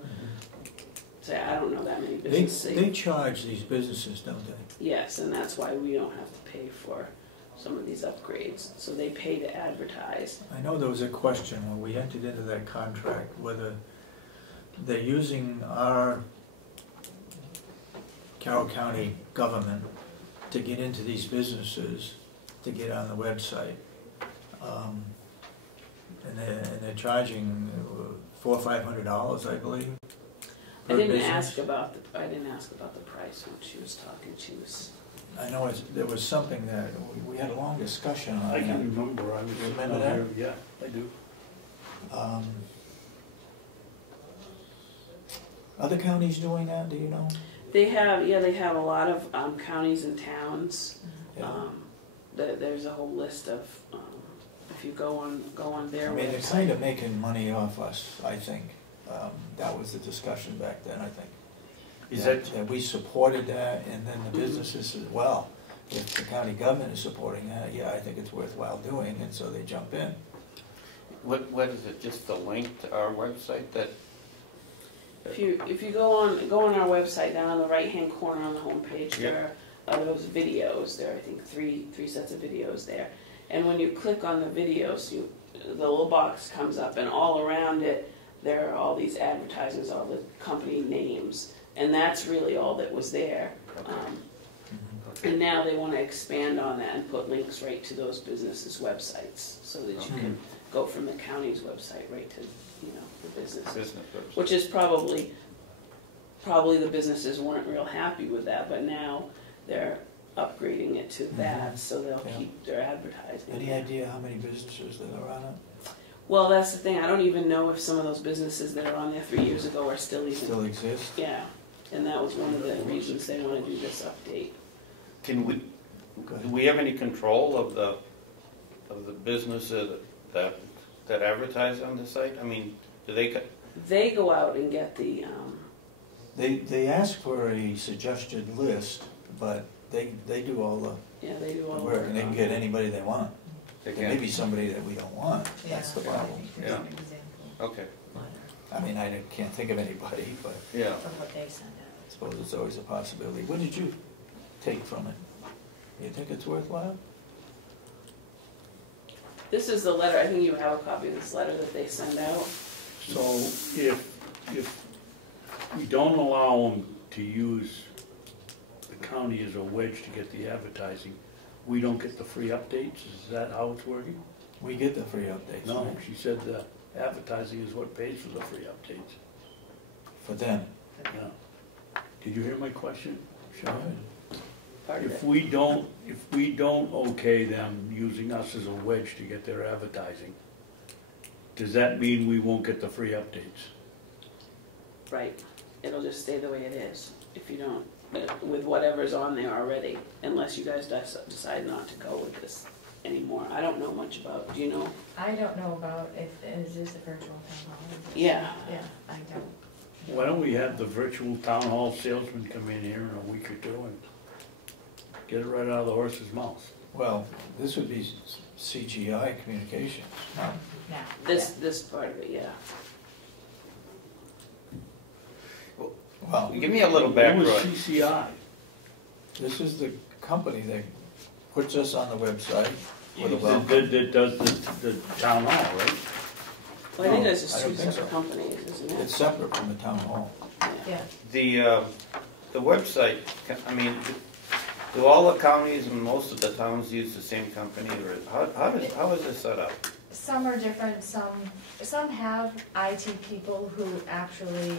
I don't know that many businesses. They charge these businesses, don't they? Yes, and that's why we don't have to pay for some of these upgrades. So they pay to advertise. I know there was a question when we entered into that contract whether they're using our Carroll County government to get into these businesses, to get on the website. And they're charging $400 or $500, I believe. I didn't business. ask about the price when she was talking. She was. I know there was something that we had a long discussion on. I can remember, I was. Remember that? Yeah, I do. Other counties doing that, do you know? They have a lot of counties and towns. Yeah. There's a whole list of. If you go on their I mean, they're website. kind of making money off us, I think. That was the discussion back then, I think. Is that we supported that, and then the businesses as well. If the county government is supporting that, yeah, I think it's worthwhile doing, and so they jump in. What is it, just the link to our website that? If you go on our website, down on the right hand corner on the homepage, Yep. there are those videos. There are, I think, three sets of videos there. And when you click on the videos, the little box comes up, and all around it there are all these advertisements, all the company names, and that's really all that was there. And now they want to expand on that and put links right to those businesses' websites, so that you can go from the county's website right to the business. Website. Which is probably the businesses weren't real happy with that, but now they're upgrading it to that, so they'll keep their advertising. Any idea how many businesses that are on it? Well, that's the thing. I don't even know if some of those businesses that are on there 3 years ago are still even. Still exist? Yeah, and that was one of the reasons they want to do this update. Do we have any control of the businesses that advertise on the site? I mean, do they? They go out and get the. They ask for a suggested list, but they do all the They do all the work, and they can get anybody they want. They There may be somebody that we don't want, that's the problem. Yeah. Okay. I mean, I can't think of anybody, but Yeah. From what they send out. I suppose it's always a possibility. What did you take from it? You think it's worthwhile? This is the letter. I think you have a copy of this letter that they send out. So if we don't allow them to use the county as a wedge to get the advertising, we don't get the free updates? Is that how it's working? We get the free updates. No, right? she said the advertising is what pays for the free updates. For them. Yeah. Did you hear my question, Sure. Part of If it. we don't okay them using us as a wedge to get their advertising, does that mean we won't get the free updates? Right. It'll just stay the way it is if you don't, with whatever's on there already, unless you guys decide not to go with this anymore. I don't know much about, do you know? I don't know about if, is this a virtual town hall? Is it- Yeah. Yeah, I don't. Why don't we have the virtual town hall salesman come in here in a week or two and get it right out of the horse's mouth? Well, this would be CGI communications. No. This part of it, yeah. Well, Give me a little What was background. CCI? this is the company that puts us on the website with a welcome. That does the town hall, right? Well, I think No, there's just I don't two think separate so. companies, isn't it? It's separate from the town hall. Yeah. The website, I mean, do all the counties and most of the towns use the same company, or how is this set up? Some are different, some have IT people who actually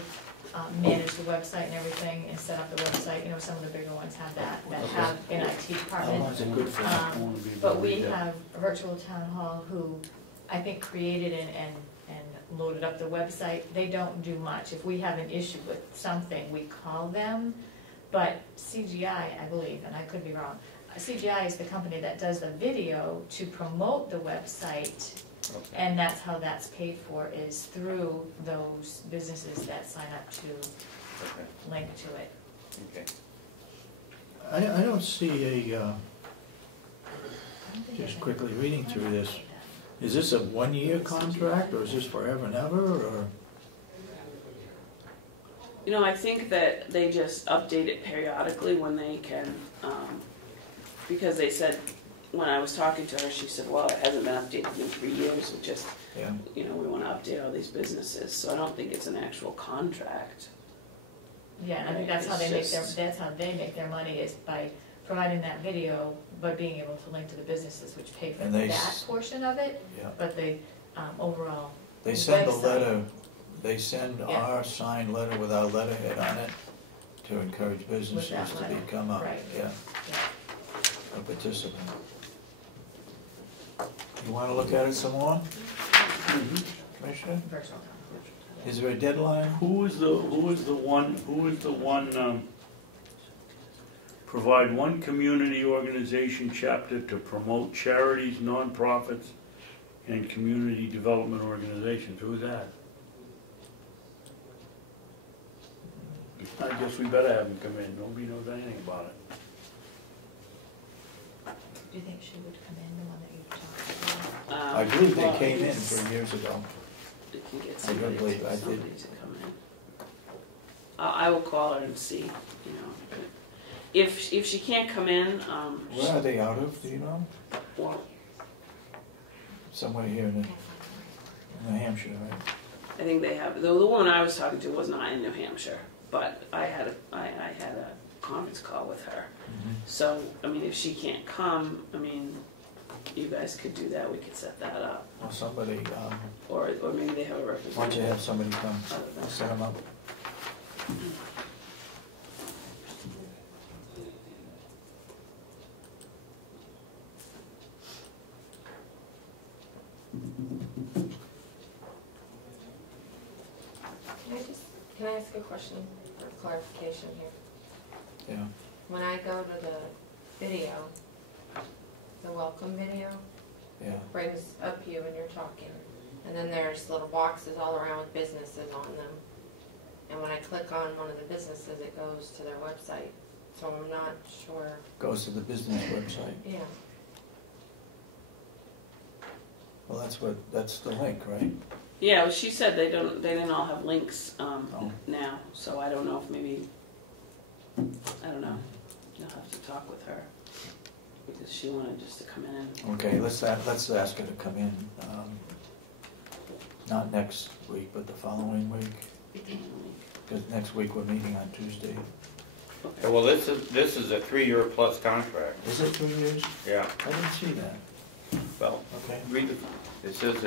manage the website and everything and set up the website. You know, some of the bigger ones have that have an IT department. How's it good for I wanna be able But to we read that. have a virtual town hall who I think created and loaded up the website. They don't do much. If we have an issue with something, we call them. But CGI, I believe, and I could be wrong, CGI is the company that does the video to promote the website. Okay. And that's how that's paid for, is through those businesses that sign up to Okay, link to it. okay. I don't see a, I don't think just there's quickly any- reading through this, is this a one-year contract, or is this forever and ever, or? You know, I think that they just update it periodically when they can, because they said, when I was talking to her, she said, well, it hasn't been updated in 3 years, we just, Yeah. you know, we wanna update all these businesses, so I don't think it's an actual contract. Yeah, and I think that's how they make their money, is by providing that video, but being able to link to the businesses which pay for And they that portion of it, Yeah. but the overall, They send a website. letter, they send Yeah. our signed letter with our letterhead on it to encourage businesses that to letter, become a, right. yeah, yeah. a participant. You wanna look at it some more, Commissioner? Virtual town hall. Is there a deadline? Who is the one, provide one community organization chapter to promote charities, nonprofits, and community development organizations? Who's that? I guess we better have them come in, nobody knows anything about it. Do you think she would come in, the one that you talked about? I believe they well, came in it's- 3 years ago. We can get I don't somebody believe to, I did. somebody to come in. I will call her and see, you know, if she can't come in, Where are they out of, do you know? well, Somewhere here in New Hampshire, right? I think they have, the woman I was talking to was not in New Hampshire, but I had a conference call with her. So, I mean, if she can't come, I mean, you guys could do that, we could set that up. Or somebody, Or maybe they have a why don't you representative. have somebody come, Other than set them up? Can I ask a question for clarification here? Yeah. When I go to the video, the welcome video Yeah. brings up you and you're talking. And then there's little boxes all around with businesses on them. And when I click on one of the businesses, it goes to their website. So I'm not sure. Goes to the business website. Yeah. Well, that's the link, right? Yeah, well, she said they didn't all have links Oh. now, so I don't know if maybe, I don't know. You'll have to talk with her, because she wanted just to come in and, Okay, let's ask her to come in, not next week, but the following week, because next week we're meeting on Tuesday. Yeah, well, this is a 3-year plus contract. Is it 3 years? Yeah, I didn't see that. well, Okay. read it says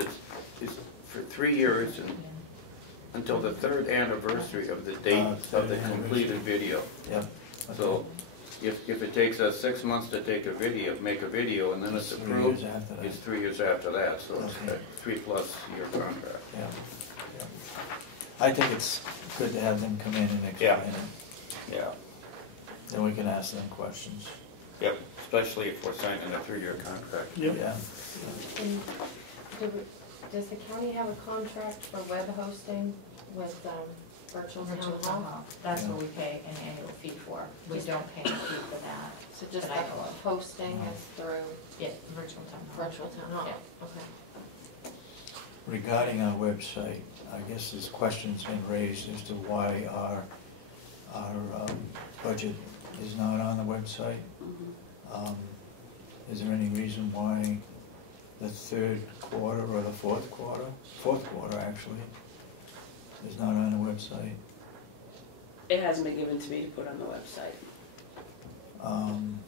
it's for 3 years and until the 3rd anniversary of the date of the third completed video. Yeah. So if it takes us 6 months to make a video, and then it's 3 approved, years after that. it's 3 years after that, so it's Okay. a 3+ year contract. Yeah. Yeah. I think it's good to have them come in and explain Yeah. it. Yeah, Then we can ask them questions. yep, especially if we're signing a 3-year contract. Yep. Yeah. And does the county have a contract for web hosting with Virtual Virtual Town Town Hall? Hall, that's what we pay an annual fee for. We don't pay a fee for that. So just That I like know of. hosting is through Yeah, Virtual Town Hall. Virtual Town Hall? Yeah. Okay. Regarding our website, I guess this question's been raised as to why our budget is not on the website. Is there any reason why the third quarter or the fourth quarter actually, is not on the website? It hasn't been given to me to put on the website,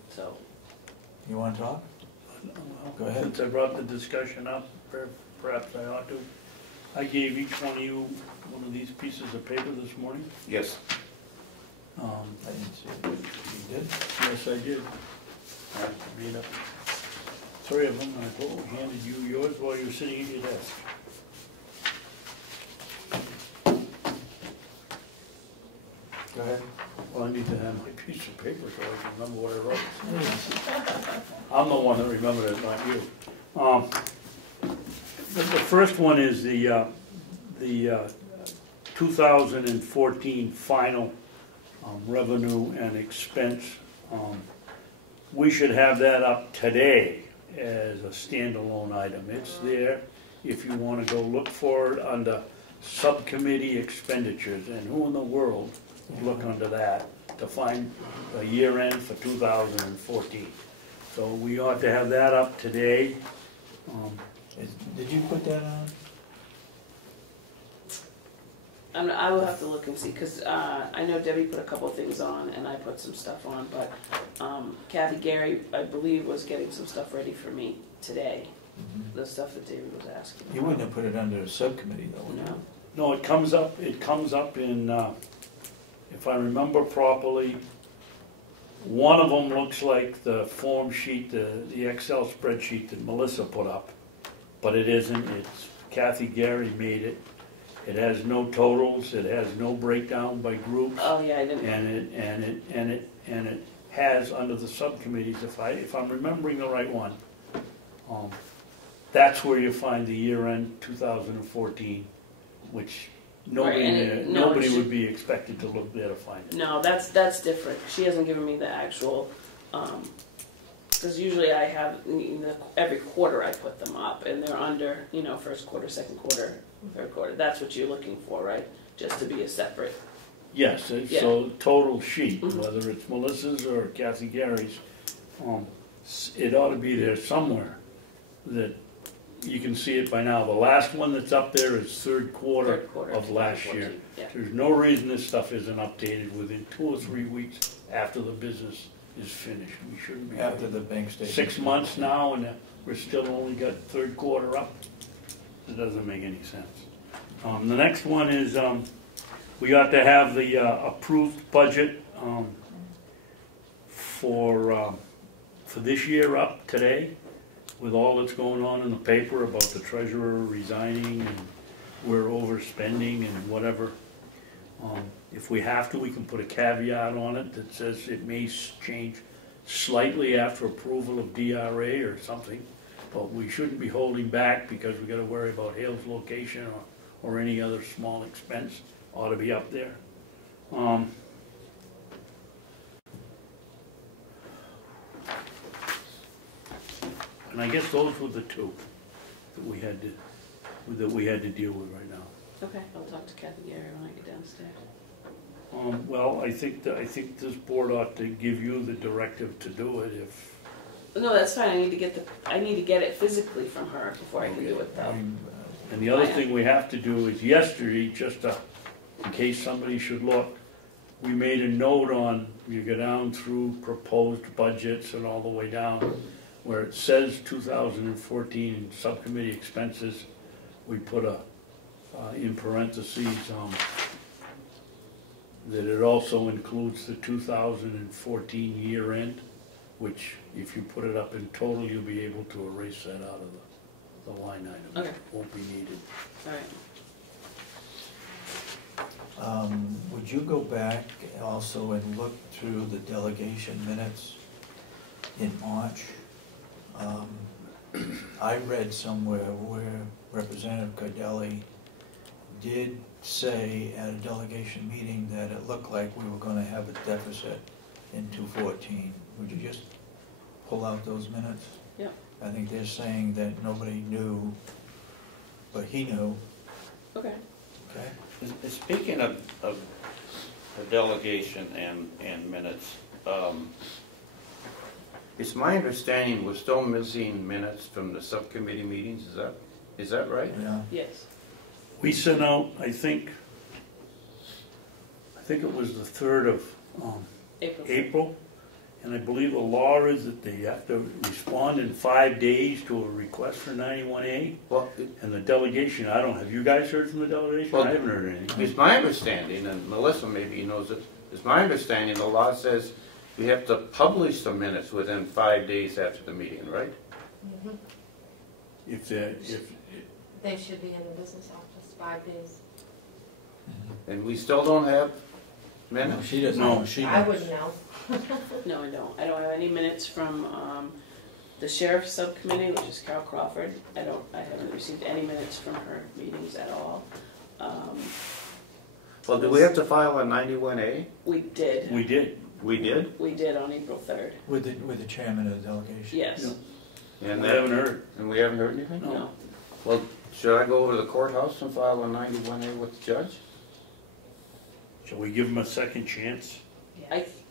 so. You want to talk? Go ahead. Since I brought the discussion up, perhaps I ought to. I gave each one of you one of these pieces of paper this morning. Yes. I didn't see it. You did? Yes, I did. I made up 3 of them, and I handed you yours while you were sitting at your desk. Go ahead. Well, I need to have my piece of paper so I can remember what I wrote. I'm the one that remembered it, not you. The first one is the 2014 final revenue and expense. We should have that up today as a standalone item. It's there if you want to go look for it under subcommittee expenditures. And who in the world would look under that to find a year end for 2014? So we ought to have that up today. Did you put that on? I will have to look and see, because I know Debbie put a couple of things on, and I put some stuff on, but Kathy Gary, I believe, was getting some stuff ready for me today, the stuff that David was asking. You wouldn't have put it under a subcommittee though, would you? No. No, it comes up in, if I remember properly, one of them looks like the form sheet, the Excel spreadsheet that Melissa put up, but it isn't. It's Kathy Gary made it. It has no totals. It has no breakdown by groups. Oh, yeah, I didn't. And it has under the subcommittees. If I'm remembering the right one, that's where you find the year-end 2014, which nobody would be expected to look there to find it. No, that's different. She hasn't given me the actual, because usually I have, every quarter I put them up, and they're under, first quarter, second quarter, third quarter. That's what you're looking for, right? Just to be a separate. Yes, Yeah. so total sheet, whether it's Melissa's or Kathy Gary's, it ought to be there somewhere that you can see it by now. The last one that's up there is third quarter of last year. Yeah. There's no reason this stuff isn't updated within 2 or 3 weeks after the business is finished. We shouldn't be. After the bank statement. 6 months now, and we're still only got third quarter up. It doesn't make any sense. The next one is we ought to have the approved budget for this year up today, with all that's going on in the paper about the treasurer resigning and we're overspending and whatever. If we have to, we can put a caveat on it that says it may change slightly after approval of DRA or something, but we shouldn't be holding back because we got to worry about Hale's location or any other small expense. Ought to be up there. And I guess those were the 2 that we had to deal with right now. Okay, I'll talk to Kathy Gary when I get downstairs. Well, I think this board ought to give you the directive to do it if. No, that's fine. I need to get it physically from her before I can do it, though. And the other thing we have to do is yesterday, just in case somebody should look, we made a note on, you go down through proposed budgets and all the way down, where it says 2014 subcommittee expenses, we put in parentheses, that it also includes the 2014 year end, which if you put it up in total, you'll be able to erase that out of the line item. Okay. It won't be needed. All right. Would you go back also and look through the delegation minutes in March. I read somewhere where Representative Cardelli did say at a delegation meeting that it looked like we were gonna have a deficit in 214. Would you just pull out those minutes? Yep. I think they're saying that nobody knew, but he knew. Okay. Okay. Speaking of the delegation and minutes, it's my understanding we're still missing minutes from the subcommittee meetings, is that right? Yeah. Yes. We sent out, I think it was the 3rd of April, and I believe the law is that they have to respond in 5 days to a request for 91A. Well, And the delegation, have you guys heard from the delegation? Well, I haven't heard anything. it's my understanding, and Melissa maybe knows it, it's my understanding the law says we have to publish the minutes within 5 days after the meeting, right? Mhm. If They should be in the business office 5 days. And we still don't have No, minutes? she doesn't No. know. She I knows. wouldn't know. No, I don't. I don't have any minutes from the sheriff's subcommittee, which is Carol Crawford. I haven't received any minutes from her meetings at all. Well, do we have to file a 91A? We did. we did. We did? We did on April 3rd. With the chairman of the delegation. Yes. And We haven't heard. And we haven't heard anything? No. No. Well, should I go over to the courthouse and file a 91A with the judge? Shall we give them a second chance?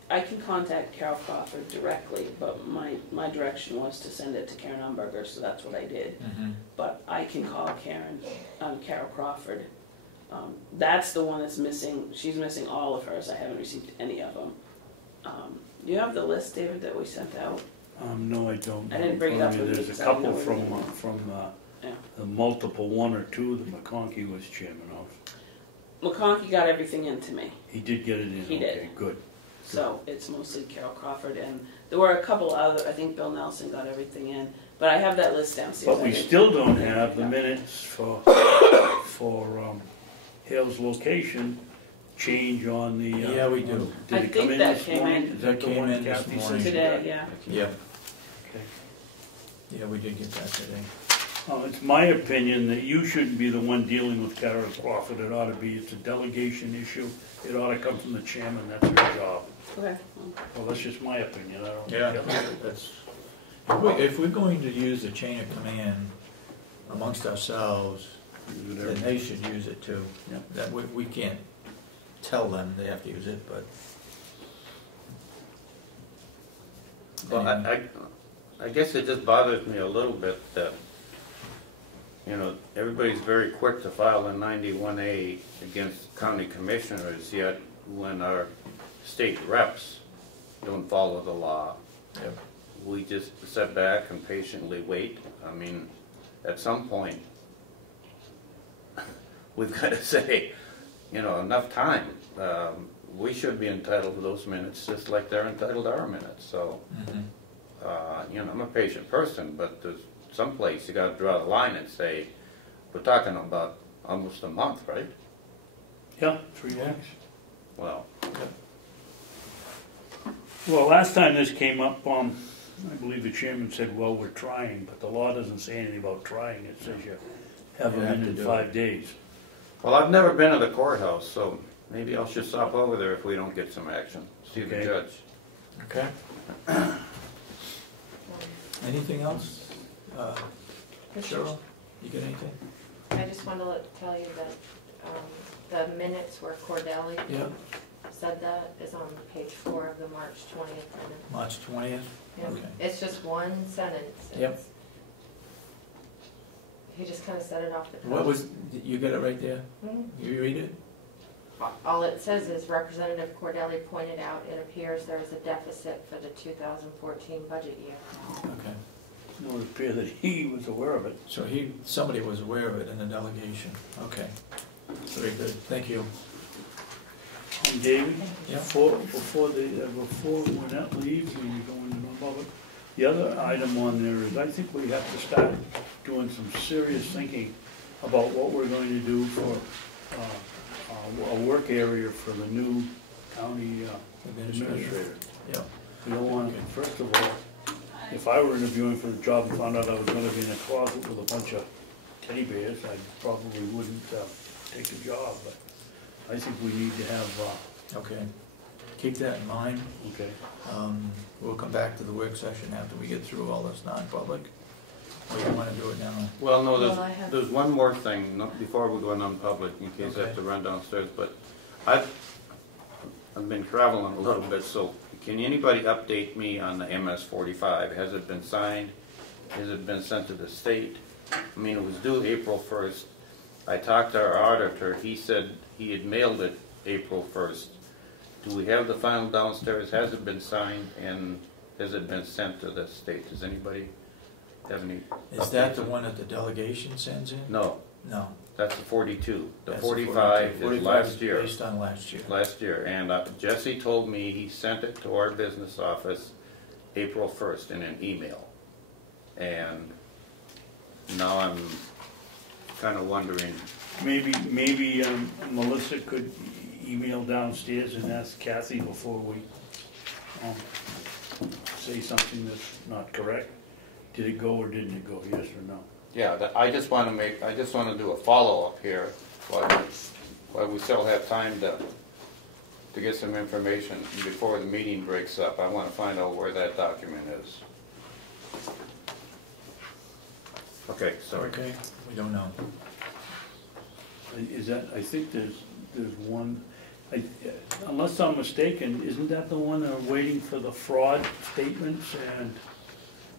I can contact Carol Crawford directly, but my direction was to send it to Karen Umberger, so that's what I did. Mhm. But I can call Carol Crawford. That's the one that's missing. She's missing all of hers. I haven't received any of them. You have the list, David, that we sent out? No, I don't. I didn't bring it up with me There's a because I didn't couple know where they were. from Yeah. the multiple one or two that McConkey was chairman of. McConkey got everything into me, He did get it in. He did. Okay, good. so it's mostly Carol Crawford, and there were a couple other, I think Bill Nelson got everything in, but I have that list downstairs. But we I didn't- still don't have the minutes for Hale's location change on the. Yeah, we do. Did I it come think in that this came morning? in. Is That the came one in this Kathy morning. said? Today, yeah. Yeah, Okay. yeah, we did get that today. It's my opinion that you shouldn't be the one dealing with Carroll Crawford. It ought to be, it's a delegation issue. It ought to come from the chairman. That's her job. Okay. Well, that's just my opinion. I don't. Yeah, that's, if we're going to use the chain of command amongst ourselves, then they should use it too. Yeah. That we can't tell them they have to use it, but. Well, I guess it just bothers me a little bit that, everybody's very quick to file a 91A against county commissioners, yet when our state reps don't follow the law, Yep. we just sit back and patiently wait. I mean, at some point, we've got to say, enough time. We should be entitled to those minutes just like they're entitled to our minutes, so. Mhm. I'm a patient person, but there's some place you gotta draw the line and say, we're talking about almost a month, right? Yeah, 3 weeks. Well, Well, last time this came up, I believe the chairman said, well, we're trying, but the law doesn't say anything about trying. It says you have You them have in to in do 5 days. well, I've never been to the courthouse, so maybe I should stop over there if we don't get some action. See the Okay. judge. Okay, anything else? Cheryl, you got anything? I just wanted to tell you that the minutes where Cordelli Yeah, said that is on page 4 of the March 20th minute. March 20th? Yeah. Okay. It's just one sentence. Yep. It's- He just kind of said it off the cuff. What was, you got it right there? Mhm. You read it? All it says is Representative Cordelli pointed out it appears there is a deficit for the 2014 budget year. Okay. It would appear that he was aware of it. So somebody was aware of it in the delegation. Okay. Very good, thank you. David, Yeah. before Lynette leaves, when you go into non-public, the other item on there is, I think we have to start doing some serious thinking about what we're going to do for a work area for the new county administrator. Yeah. We don't want, first of all, if I were interviewing for the job and found out I was gonna be in a closet with a bunch of teddy bears, I probably wouldn't, take the job, but I think we need to have, Okay, keep that in mind. okay. We'll come back to the work session after we get through all this non-public. Or you wanna do it now? Well, no, Well, I have- there's one more thing, before we go non-public, in case I have to run downstairs, but I've been traveling a little bit, so can anybody update me on the MS-45? Has it been signed? Has it been sent to the state? I mean, it was due April 1st. I talked to our auditor, he said he had mailed it April 1st. Do we have the final downstairs? Has it been signed, and has it been sent to the state? Does anybody have any? Is that the one that the delegation sends in? No, No. that's the 42. The That's 45 is 45 last year. Based on last year. Last year, and Jesse told me he sent it to our business office April 1st in an email. And now I'm kind of wondering, Maybe, Melissa could email downstairs and ask Kathy before we, say something that's not correct. Did it go or didn't it go, yes or no? yeah, I just want to do a follow-up here while we still have time to get some information before the meeting breaks up. I want to find out where that document is. Okay, sorry. Okay, we don't know. Is that, I think there's one, unless I'm mistaken, isn't that the one that are waiting for the fraud statements and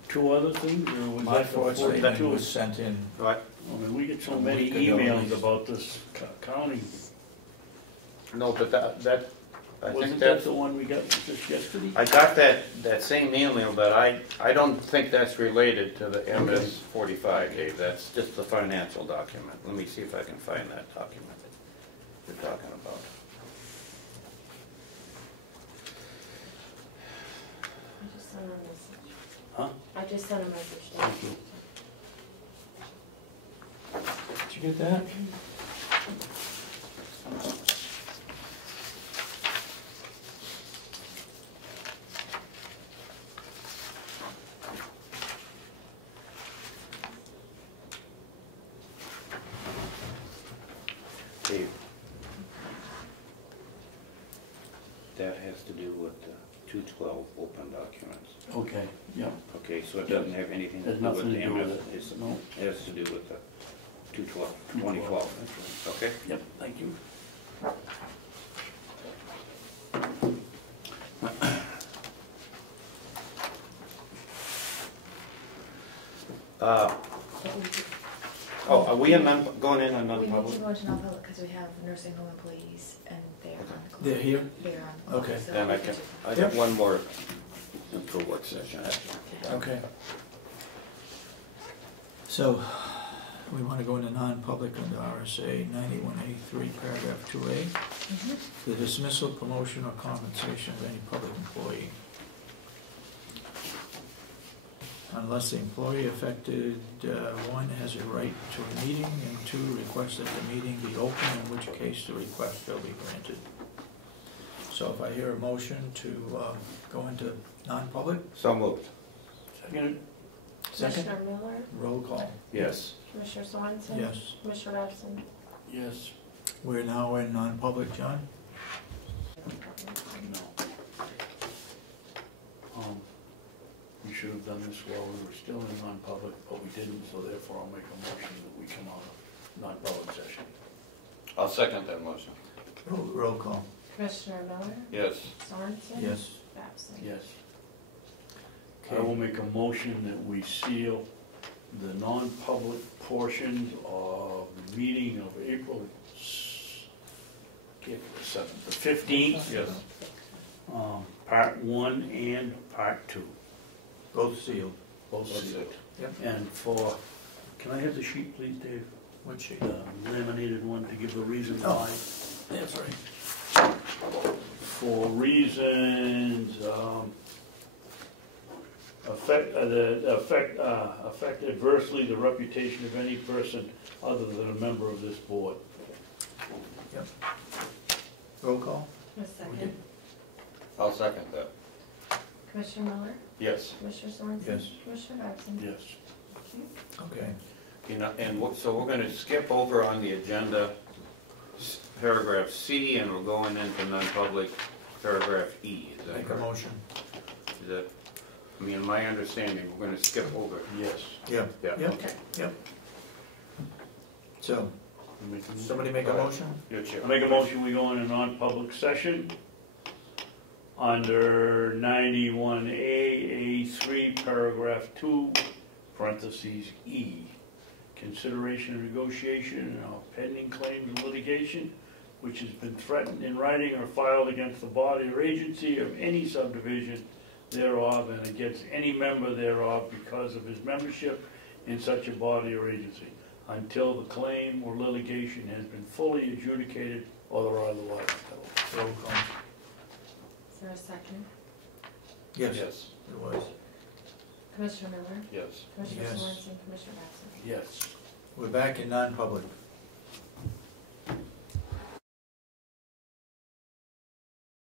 two other things, or was My that fraud the statement 42? was sent in, Right. I mean, we get so a many week ago at emails least. about this county. No, but I think Wasn't that that's, the one we got just yesterday? I got that same email, but I don't think that's related to the MS-45, Dave. That's just the financial document. Let me see if I can find that document you're talking about. I just sent her a message. Huh? I just sent a message down. Thank you. did you get that? Dave, that has to do with the 212 open documents. Okay, yeah. Okay, so it doesn't have anything to Has do with nothing the to do with MS. it. No. It has to do with the 2012. That's right. Okay? Yep, thank you. Are we going in on We need to non-public? go into non-public because we have nursing home employees and they're on the call. They're here? They're on the call. Okay. so Then I we can, just- I got one more for work session. Okay. So, we want to go into non-public under RSA 91A3, paragraph 2A, the dismissal, promotion, or compensation of any public employee. Unless the employee affected, one, has a right to a meeting, and two, requests that the meeting be open, in which case the request shall be granted. So if I hear a motion to go into non-public, So moved. Second, Commissioner Miller, roll call. Yes. Commissioner Sorensen. Yes. Commissioner Babson. yes, We're now in non-public, John? no. We should have done this while we were still in non-public, but we didn't, so therefore I'll make a motion that we come out of non-public session. I'll second that motion. Roll call. Commissioner Miller, Yes. Sorensen. Yes. Babson. Yes. I will make a motion that we seal the non-public portions of the meeting of April 15th. Yes. Part 1 and Part 2, Both sealed. both sealed. Yep. And for, can I have the sheet, please, Dave? What sheet? The laminated one to give the reason Oh. why. That's right. For reasons, affect adversely the reputation of any person other than a member of this board. Yep. Roll call? A second. I'll second that. Commissioner Miller, Yes. Commissioner Sorensen, Yes. Commissioner Babson. Yes. Okay. You know, and so we're gonna skip over on the agenda paragraph C, and we're going into non-public paragraph E. Is that Make a correct? motion. Is that, I mean, my understanding, we're gonna skip over. Yes. Yep, Yeah. yep, Okay. yep. So, Make a motion. somebody make a motion? Your chair. I make a motion, we go in a non-public session under 91A, A3, paragraph 2, parentheses E. Consideration of negotiation of pending claims and litigation which has been threatened in writing or filed against the body or agency of any subdivision thereof and against any member thereof because of his membership in such a body or agency, until the claim or litigation has been fully adjudicated or otherwise settled. Roll call. Is there a second? Yes, Yes. it was. Commissioner Miller, Yes. Commissioner Yes. Sorensen, Commissioner Babson. Yes. We're back in non-public.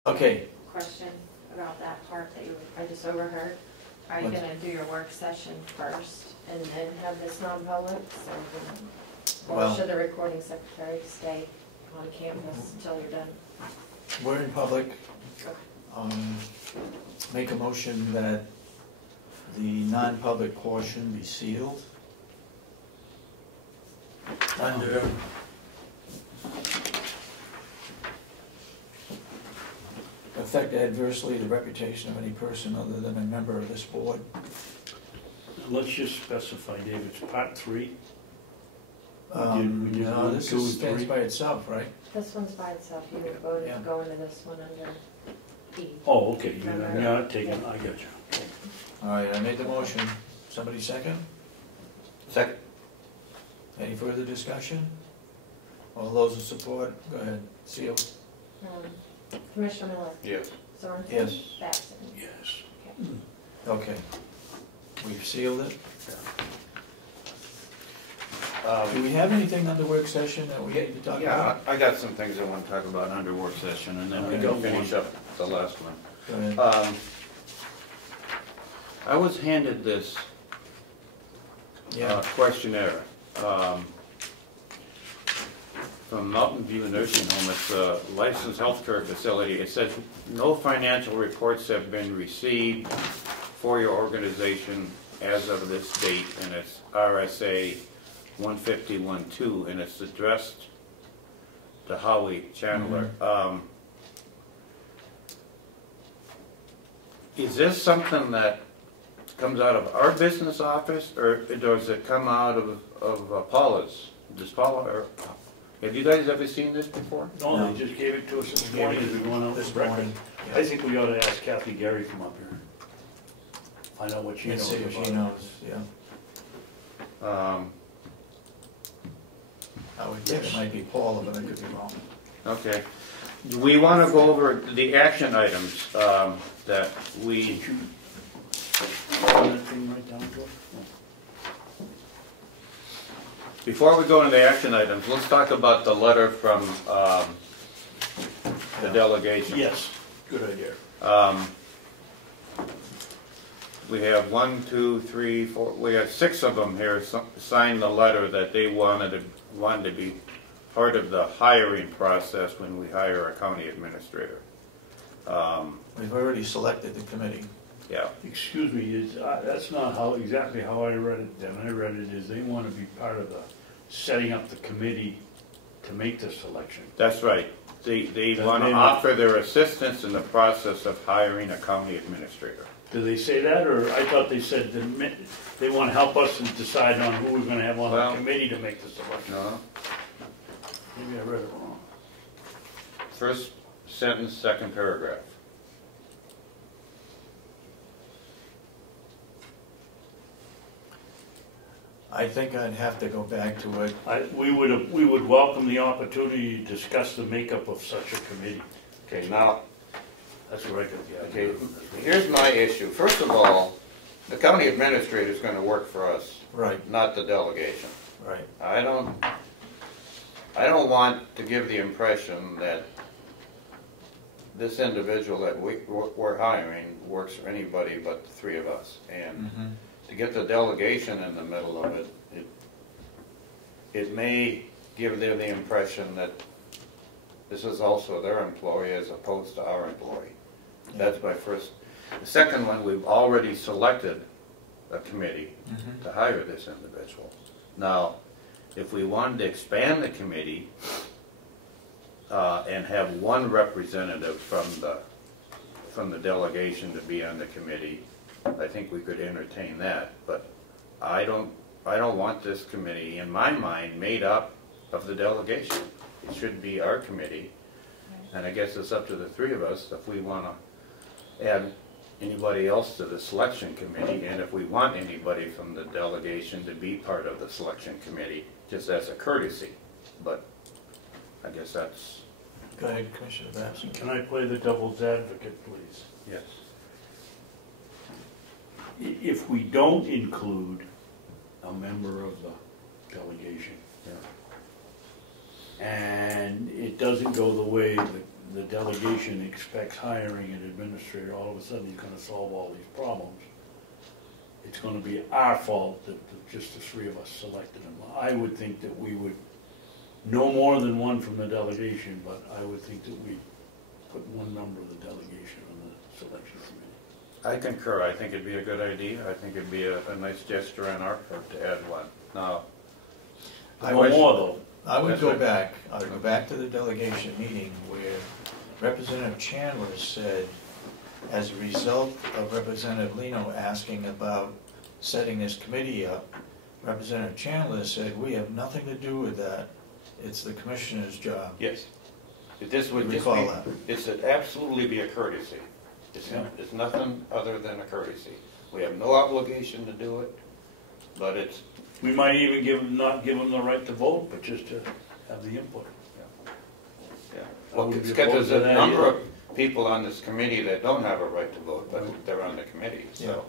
Okay, Question about that part that I just overheard. Are you What's- gonna do your work session first and then have this non-public? Or Well- should the recording secretary stay on campus until you're done? we're in public. Make a motion that the non-public portion be sealed. Under affect adversely the reputation of any person other than a member of this board. Let's just specify, David, it's part 3. We did No, one, this 2, and stands 3. by itself, right? This one's by itself. You voted Yeah. to go into this one under E. Oh, okay, you're not taking, I got you. All right, I made the motion. Somebody second? Second. Any further discussion? All those in support, go ahead, seal. Commissioner Miller, Yes. Sorensen. Yes. Babson. Yes. Okay. We've sealed it. Do Um, we have anything under work session that we need to talk Yeah, about? I got some things I want to talk about under work session, and then we I can got finish one. up the last one. Go ahead. I was handed this Yeah, questionnaire from Mountain View Nursing Home. It's a licensed healthcare facility. It says no financial reports have been received for your organization as of this date, and it's RSA 151-2, and it's addressed to Howie Chandler. Is this something that comes out of our business office, or does it come out of Paula's? Does Paula, or, have you guys ever seen this before? No, No. they just gave it to us this morning as we went out this this breakfast. morning. I think we ought to ask Kathy Gary to come up here. Find out what she Let's knows see if about she it. knows, yeah. I would think it might be Paula, but I could be wrong. Okay. Do we want to go over the action items that we, Did you find that thing right down, Joe? before we go into the action items, let's talk about the letter from the delegation. Yes, good idea. We have 1, 2, 3, 4, we have 6 of them here signed the letter that they wanted to be part of the hiring process when we hire a county administrator. We've already selected the committee. Yeah, Excuse me, that's not exactly how I read it then. I read it as they want to be part of the setting up the committee to make the selection. that's right. They Does want to they- offer their assistance in the process of hiring a county administrator. Do they say that, or I thought they said they want to help us and decide on who we're going to have on Well- the committee to make the selection? No? Maybe I read it wrong. First sentence, second paragraph. I think I'd have to go back to it. We would welcome the opportunity to discuss the makeup of such a committee. Okay, now, That's where I got the okay, idea. here's my issue. First of all, the county administrator is going to work for us, Right, not the delegation. right. I don't want to give the impression that this individual that we're hiring works for anybody but the three of us. And to get the delegation in the middle of it, it may give them the impression that this is also their employee as opposed to our employee. That's my first. The second one, we've already selected a committee to hire this individual. Now, if we wanted to expand the committee and have one representative from the delegation to be on the committee, I think we could entertain that. But I don't want this committee, in my mind, made up of the delegation. It should be our committee, and I guess it's up to the three of us if we want to add anybody else to the selection committee, and if we want anybody from the delegation to be part of the selection committee, just as a courtesy. But I guess that's... Go ahead, Commissioner Babson. Can I play the devil's advocate, please? Yes. If we don't include a member of the delegation, and it doesn't go the way the delegation expects hiring an administrator, all of a sudden he's going to solve all these problems. It's going to be our fault that just the three of us selected him. I would think that we would, no more than one from the delegation, but I would think that we put one member of the delegation on the selection committee. I concur. I think it'd be a good idea. I think it'd be a nice gesture on our part to add one. Now, One more though. I would go back to the delegation meeting where Representative Chandler said, as a result of Representative Lino asking about setting this committee up, Representative Chandler said, we have nothing to do with that. It's the commissioner's job. yes. This would just Recall be, that. this would absolutely be a courtesy. It's nothing other than a courtesy. We have no obligation to do it, but it's... We might even not give them the right to vote, but just to have the input. Yeah. I Well, wouldn't be because opposed there's to a that number either. of people on this committee that don't have a right to vote, but they're on the committee, so.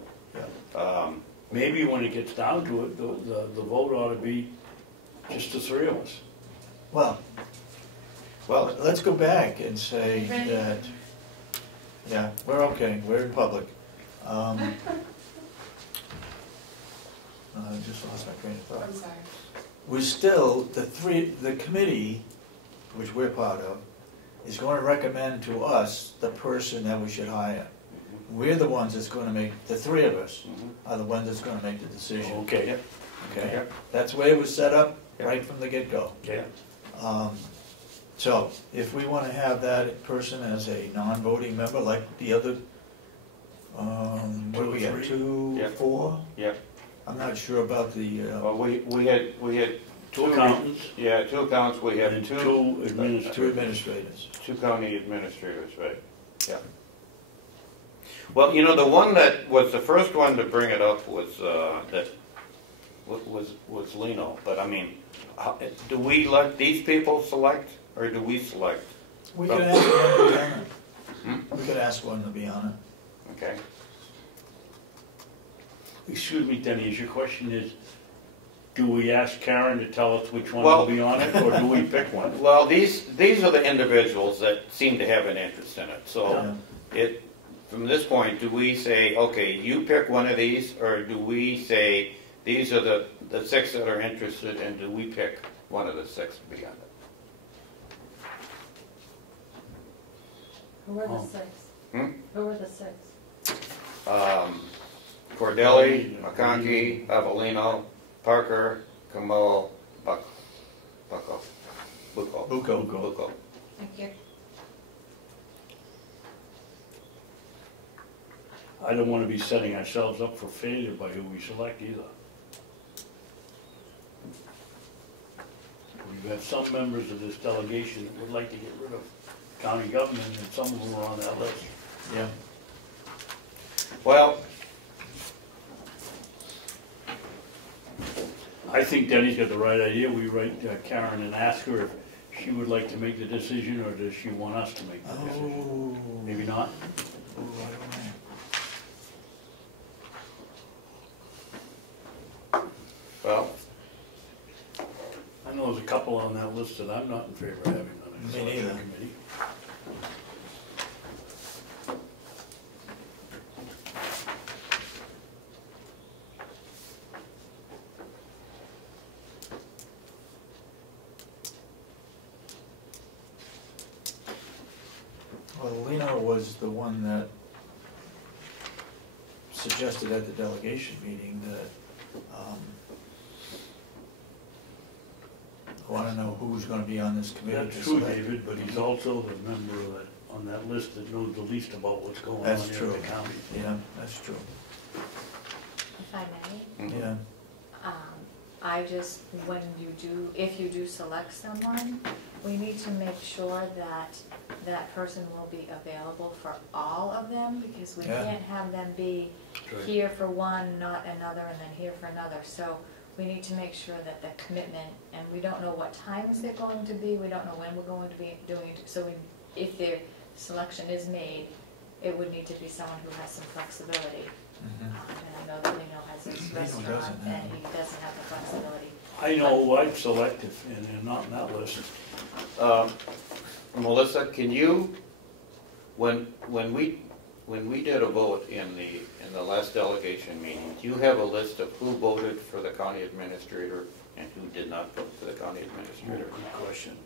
Maybe when it gets down to it, the vote ought to be just the three of us. Well, let's go back and say that, yeah, we're okay, we're in public. I just lost my train of thought. I'm sorry. We're still, the committee, which we're part of, is going to recommend to us the person that we should hire. We're the ones that's going to make, the three of us are the ones that's going to make the decision. Okay. Okay? That's the way it was set up right from the get-go. Yeah. So, if we want to have that person as a non-voting member, like the other, what do we got, 2, Yeah. 4? Yeah. I'm not sure about the, Well, we had Two accountants. Yeah, 2 accountants. We have And 2 two administrators. 2 administrators. 2 county administrators, right? Yeah. Well, you know, the one that was the first one to bring it up was was Lino. But I mean, do we let these people select, or do we select? We could ask one to be on it. We could ask one to be on it. Okay. Excuse me, Denny, your question is, do we ask Karen to tell us which one Well- will be on it, or do we pick one? Well, these are the individuals that seem to have an interest in it. So from this point, do we say, okay, you pick one of these, or do we say these are the 6 that are interested, and do we pick one of the 6 to be on it? Who are the Oh. 6? Hmm? Who are the 6? Cordelli, McConkey, Avellino, Parker, Comeau, Bucco. Thank you. I don't want to be setting ourselves up for failure by who we select either. We've had some members of this delegation that would like to get rid of county government, and some of them are on that list. Yeah. Well, I think Denny's got the right idea. We write Karen and ask her if she would like to make the decision, or does she want us to make the decision? Oh. Maybe not. Oh, I don't know. well, I know there's a couple on that list that I'm not in favor of having on the Me selection neither. committee. was the one that suggested at the delegation meeting that, I wanna know who's gonna be on this committee. That's to true, select. David, but he's also the member that, on that list that knows the least about what's going on That's here true. in the county. Yeah, that's true, If I may, Mhm. yeah. I just, if you do select someone, we need to make sure that that person will be available for all of them, because we Yeah. can't have them be Right. here for one, not another, and then here for another. So we need to make sure that the commitment, and we don't know what times they're going to be, we don't know when we're going to be doing it. So if their selection is made, it would need to be someone who has some flexibility. Mhm. And I know that Lino has his Lino restaurant, doesn't have and he doesn't have the flexibility. I know who I'd select if, and they're not in that list. Melissa, can you, when we did a vote in the last delegation meeting, do you have a list of who voted for the county administrator and who did not vote for the county administrator? Good question.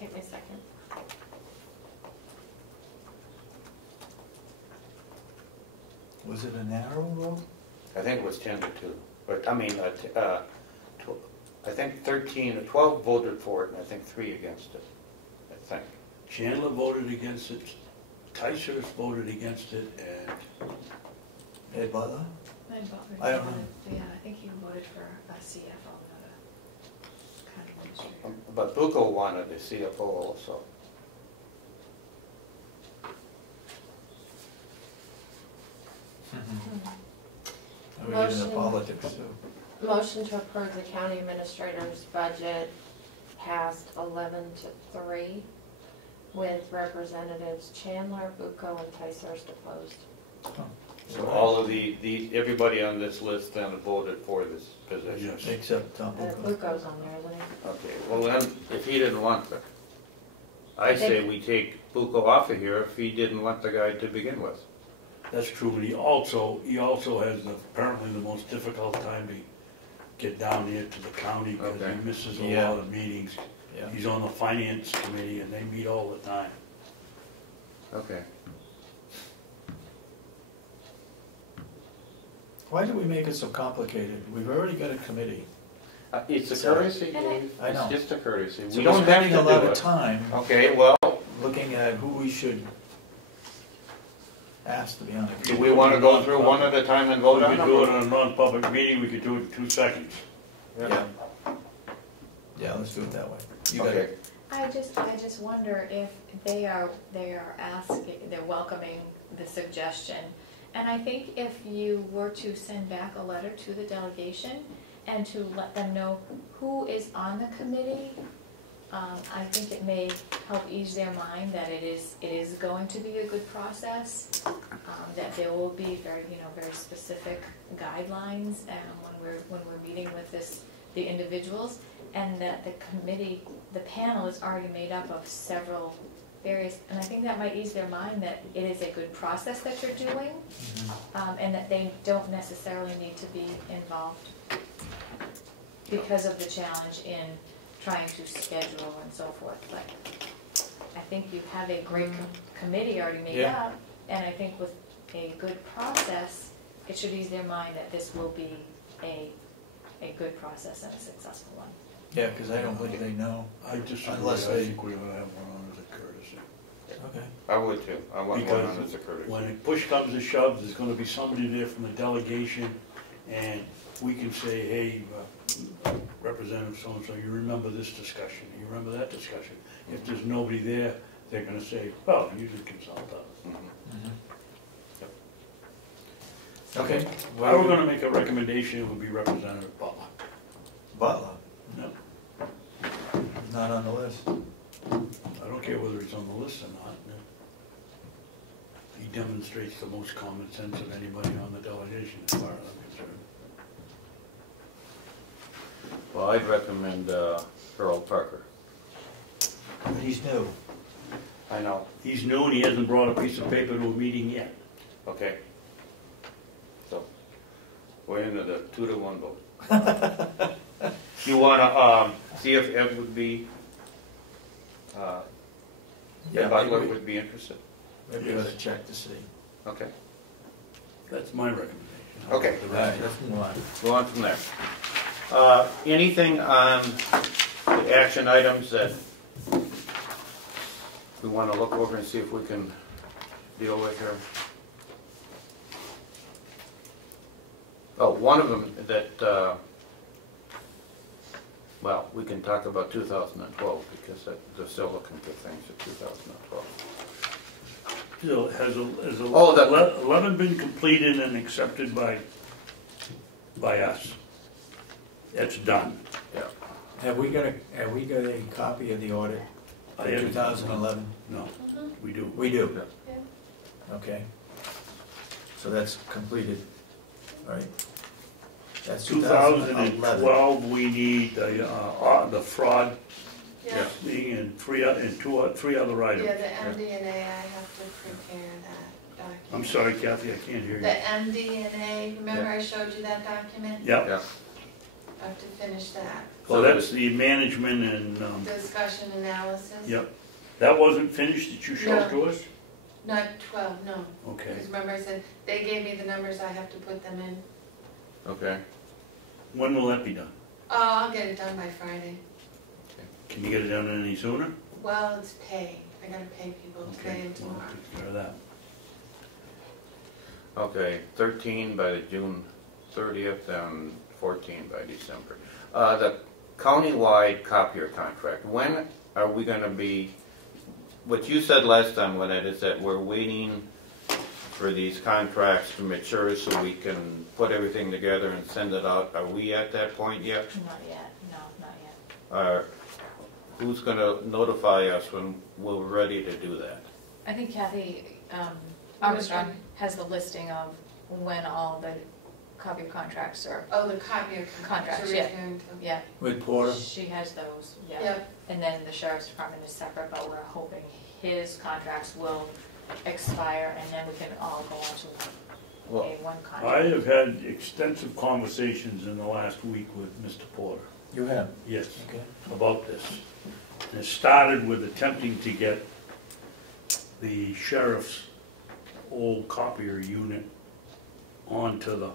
Give me a second. Was it a narrow vote? I think it was 10-2, but I mean, I think 13 or 12 voted for it, and I think 3 against it, I think. Chandler voted against it, Ticehurst voted against it, and Ed Butler? I don't know. Yeah, I think he voted for a CFO, not a county administrator. But Bucco wanted the CFO also. I mean, in the Motion. politics too. Motion to approve the county administrator's budget passed 11-3 with representatives Chandler, Bucco, and Ticehurst opposed. So all of everybody on this list then voted for this position? yes. Except Tom Bucco. Bucco's on there, isn't he? Okay, well then, if he didn't want the, I say we take Bucco off of here if he didn't want the guy to begin with. That's true, but he also has apparently the most difficult time to get down here to the county because Okay. he misses a Yeah. lot of meetings. Yeah. He's on the finance committee and they meet all the time. Okay. Why do we make it so complicated? We've already got a committee. It's a So- courtesy, Dave. I know. It's just a courtesy. So We we're don't have spending to a lot do of it. time Okay, well, looking at who we should ask to be on the do committee. we want to go through one at a time and vote We on could do it them? in a non-public meeting, we could do it in 2 seconds. Yeah. Yeah, let's do it that way. You got Okay. it. I just wonder if they are asking, they're welcoming the suggestion. And I think if you were to send back a letter to the delegation and to let them know who is on the committee, I think it may help ease their mind that it is going to be a good process, that there will be very specific guidelines when we're meeting with the individuals, and that the committee, the panel is already made up of several various, and I think that might ease their mind that it is a good process that you're doing, and that they don't necessarily need to be involved because of the challenge in trying to schedule and so forth. But I think you have a great committee already made Yeah. up, and I think with a good process, it should ease their mind that this will be a good process and a successful one. Yeah, because I don't think they know. I disagree, Unless I they- think we ought to have one on as a courtesy. Okay. I would too. I want one Because on as a courtesy. when it push comes to shove, there's gonna be somebody there from the delegation, and we can say, hey, Representative so-and-so, you remember this discussion, you remember that discussion. If there's nobody there, they're gonna say, well, you should consult us. Mhm. Okay. If I were gonna make a recommendation, it would be Representative Butler. Butler, No, not on the list. I don't care whether he's on the list or not. No. He demonstrates the most common sense of anybody on the delegation, as far as I'm concerned. Well, I'd recommend Carroll Parker. But he's new. I know. He's new and he hasn't brought a piece of paper to a meeting yet. Okay. So, we're into the 2-to-1 vote. You want to see if Ed would be, Ed Butler would be interested? Maybe we ought to check to see. Okay. That's my recommendation. Okay. The All right, rest- let's move on. Go on from there. Anything on the action items that we want to look over and see if we can deal with here? Oh, one of them that, well, we can talk about 2012 because they're still looking for things for 2012. So has Oh, that- 11 been completed and accepted by us? It's done. Yeah. Have we got a copy of the audit I for haven't. 2011? No, we do. We do? Yeah. Okay. So that's completed, all right? That's 2012, we need the fraud Yeah, thing and three other items. yeah, the MD&A, I have to prepare that document. I'm sorry, Kathy, I can't hear The you. MD&A, remember I showed you that document? Yeah, Yeah. I have to finish that. so that's the management and, Discussion analysis? yep. That wasn't finished that you showed to us? Not 12, no. Okay. Because remember I said, they gave me the numbers, I have to put them in. Okay. When will that be done? Oh, I'll get it done by Friday. Can you get it done any sooner? Well, it's pay. I gotta pay people today and Well, tomorrow. take care of that. Okay, 13 by the June 30th and 14 by December. The countywide copier contract, when are we gonna be, what you said last time, Lynette, is that we're waiting for these contracts to mature so we can put everything together and send it out. Are we at that point yet? Not yet, no, not yet. Who's gonna notify us when we're ready to do that? I think Kathy Armstrong has the listing of when all the copy contracts are, Oh, the copier Contracts, you're yeah. referring to. yeah, With Porter? she has those, yeah. Yep, And then the sheriff's department is separate, but we're hoping his contracts will expire and then we can all go on to Well, a one I contract. have had extensive conversations in the last week with Mr. Porter. You have? Yes. Okay. About this. And it started with attempting to get the sheriff's old copier unit onto the,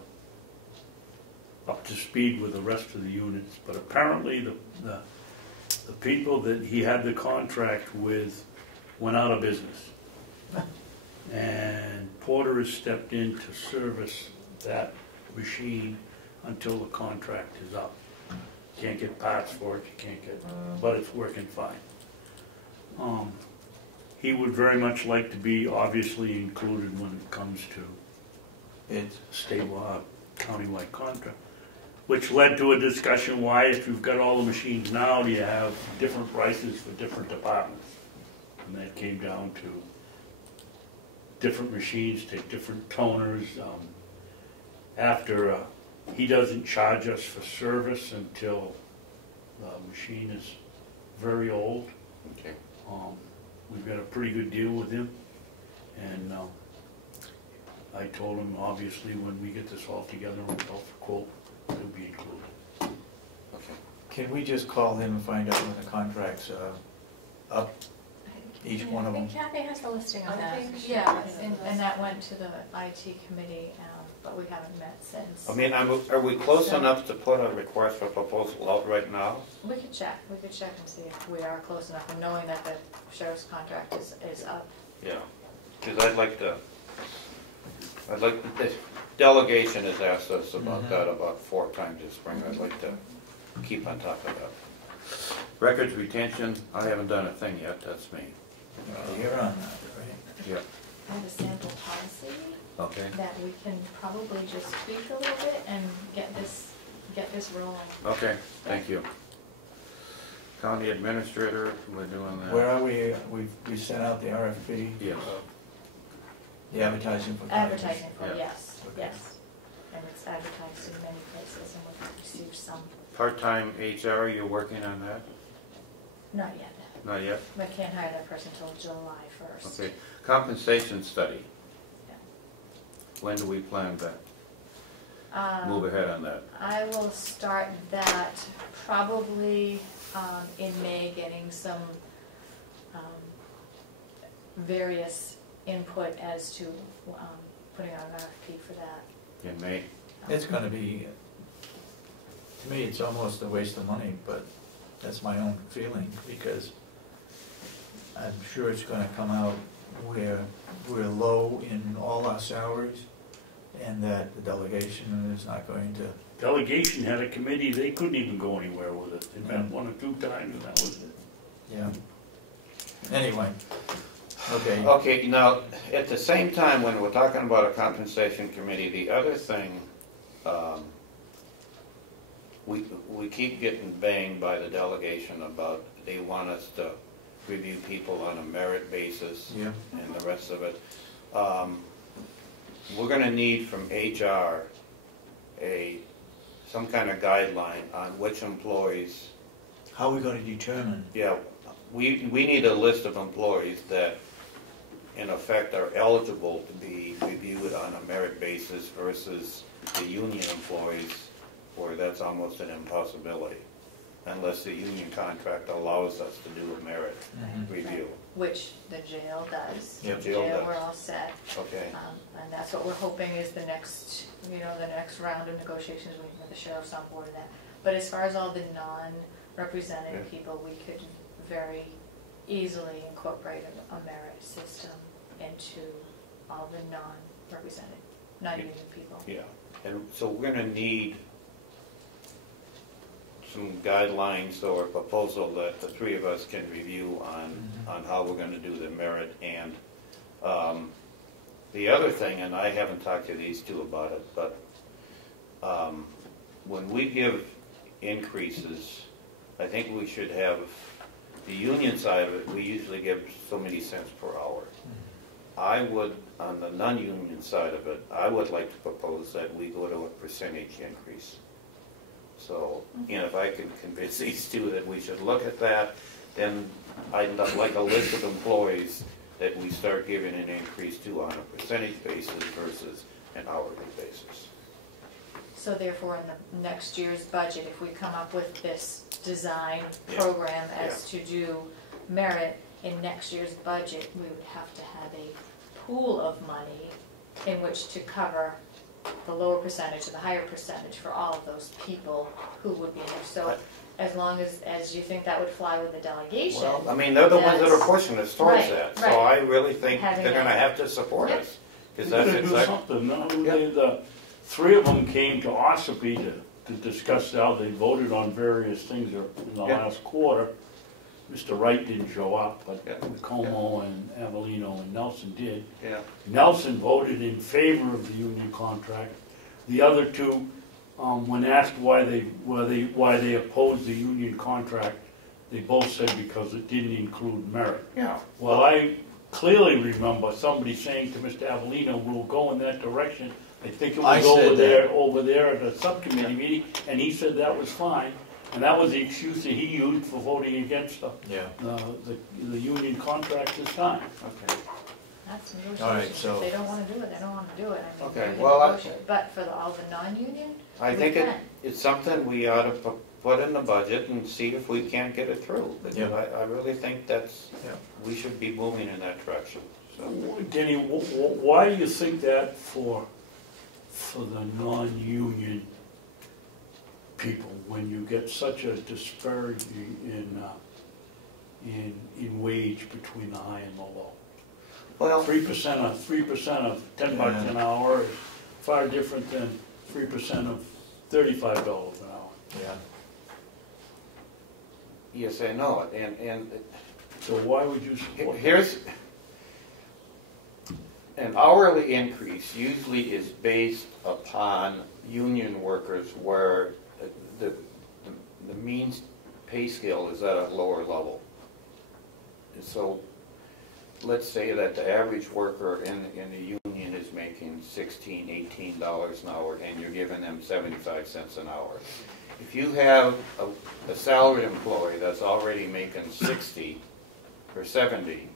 up to speed with the rest of the units. But apparently the people that he had the contract with went out of business. And Porter has stepped in to service that machine until the contract is up. Can't get parts for it, you can't get, but it's working fine. He would very much like to be obviously included when it comes to It's, stable countywide contract, which led to a discussion why, if you've got all the machines now, do you have different prices for different departments? And that came down to different machines take different toners. After he doesn't charge us for service until the machine is very old. okay. We've got a pretty good deal with him, and I told him, obviously, when we get this all together and we go for quote, it'll be included. Okay. can we just call him and find out when the contract's up, each one of I them? think Kathy has the listing I of that. think she Yeah, has the and list. that went to the IT committee, but we haven't met since. I mean, are we close So- enough to put a request for proposal out right now? We could check and see if we are close enough, and knowing that the sheriff's contract is up. Yeah, because the delegation has asked us about that about 4 times this spring. I'd like to keep on top of that. Records retention, I haven't done a thing yet, that's me. You're on that, right? Yeah. I have a sample policy Okay. that we can probably just tweak a little bit and get this rolling. Okay, thank you. County administrator, we're doing that. Where are we, we sent out the RFP? Yes. The advertising for. Advertising for, Yeah. yes, yes. And it's advertised in many places and we've received some, Part-time HR, you're working on that? not yet. Not yet? We can't hire that person until July 1st. Okay, compensation study. Yeah. When do we plan that? move ahead on that? I will start that probably in May, getting some various input as to putting out an RFP for that. In May? It's gonna be, to me, it's almost a waste of money, but that's my own feeling, because I'm sure it's gonna come out where we're low in all our salaries, and that the delegation is not going to. Delegation had a committee, they couldn't even go anywhere with it. They met 1 or 2 times and that was it. Yeah. Anyway, okay. Okay, now, at the same time, when we're talking about a compensation committee, the other thing, we keep getting banged by the delegation about they want us to review people on a merit basis Yeah. and the rest of it. We're gonna need from HR some kind of guideline on which employees. How are we gonna determine? Yeah, we need a list of employees that, in effect, are eligible to be reviewed on a merit basis versus the union employees, where that's almost an impossibility, unless the union contract allows us to do a merit review. Which the jail does. Yep. Jail does. We're all set. Okay, And that's what we're hoping is the next, the next round of negotiations, we can get the sheriff's on board of that. But as far as all the non-represented Yeah. people, we could very easily incorporate a merit system into all the non-represented, non-union people. yeah, and so we're gonna need some guidelines or a proposal that the three of us can review on how we're gonna do the merit. And the other thing, and I haven't talked to these two about it, but when we give increases, I think we should have, the union side of it, we usually give so many cents per hour. I would, on the non-union side of it, I would like to propose that we go to a percentage increase. So, if I can convince these two that we should look at that, then I'd like a list of employees that we start giving an increase to on a percentage basis versus an hourly basis. So therefore, in the next year's budget, if we come up with this design Yeah. program as to do merit, in next year's budget, we would have to have a pool of money in which to cover the lower percentage or the higher percentage for all of those people who would be there. So as long as you think that would fly with the delegation. Well, I mean, they're the ones that are pushing us towards Right, that, so right. I really think Having they're gonna that. have to support Yep. us. Because We're that's gonna do exactly, something, no, Yeah. the 3 of them came to Ossipee to discuss how they voted on various things in the Yeah. last quarter. Mr. Wright didn't show up, but Yeah. Comeau and Avellino and Nelson did. yeah, Nelson voted in favor of the union contract. The other 2, when asked why they opposed the union contract, they both said because it didn't include merit. yeah. Well, I clearly remember somebody saying to Mr. Avellino, we'll go in that direction. I think it I was said over there at a subcommittee meeting, and he said that was fine. And that was the excuse that he used for voting against Yeah. the union contract this time. Okay. That's All right, negotiation. so- If they don't wanna do it, they don't wanna do it. I mean, Okay, we can well, negotiate. But for all the non-union, I we think can. it's something we ought to put in the budget and see if we can't get it through. Because Yeah. I really think that's, Yeah. we should be moving in that direction. So, Denny, why do you think that for the non-union people, when you get such a disparity in wage between the high and the low? well, 3% of $10 an hour is far different than 3% of $35 an hour. Yeah. yes, I know it, and So why would you support that? here's, an hourly increase usually is based upon union workers where the mean pay scale is at a lower level. And so, let's say that the average worker in the union is making $16, $18 an hour, and you're giving them 75 cents an hour. If you have a salaried employee that's already making 60 or 70,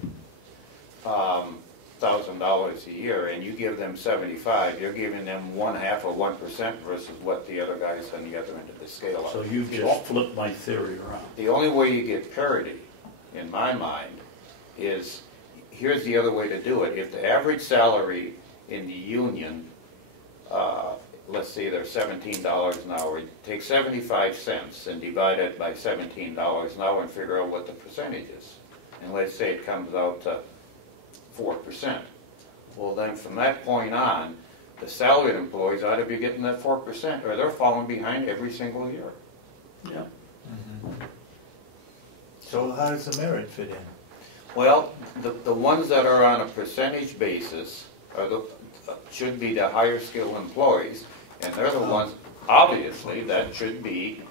$100,000 a year and you give them 75, you're giving them 1/2 of 1% versus what the other guys on the other end of the scale are. So you've just flipped my theory around. The only way you get parity, in my mind, is, here's the other way to do it. If the average salary in the union, let's say they're $17 an hour, take 75 cents and divide it by $17 an hour and figure out what the percentage is. And let's say it comes out to 4%. Well, then from that point on, the salaried employees ought to be getting that 4%, or they're falling behind every single year. Yeah. So how does the merit fit in? Well, the ones that are on a percentage basis are should be the higher skill employees, and they're the ones, obviously, that should be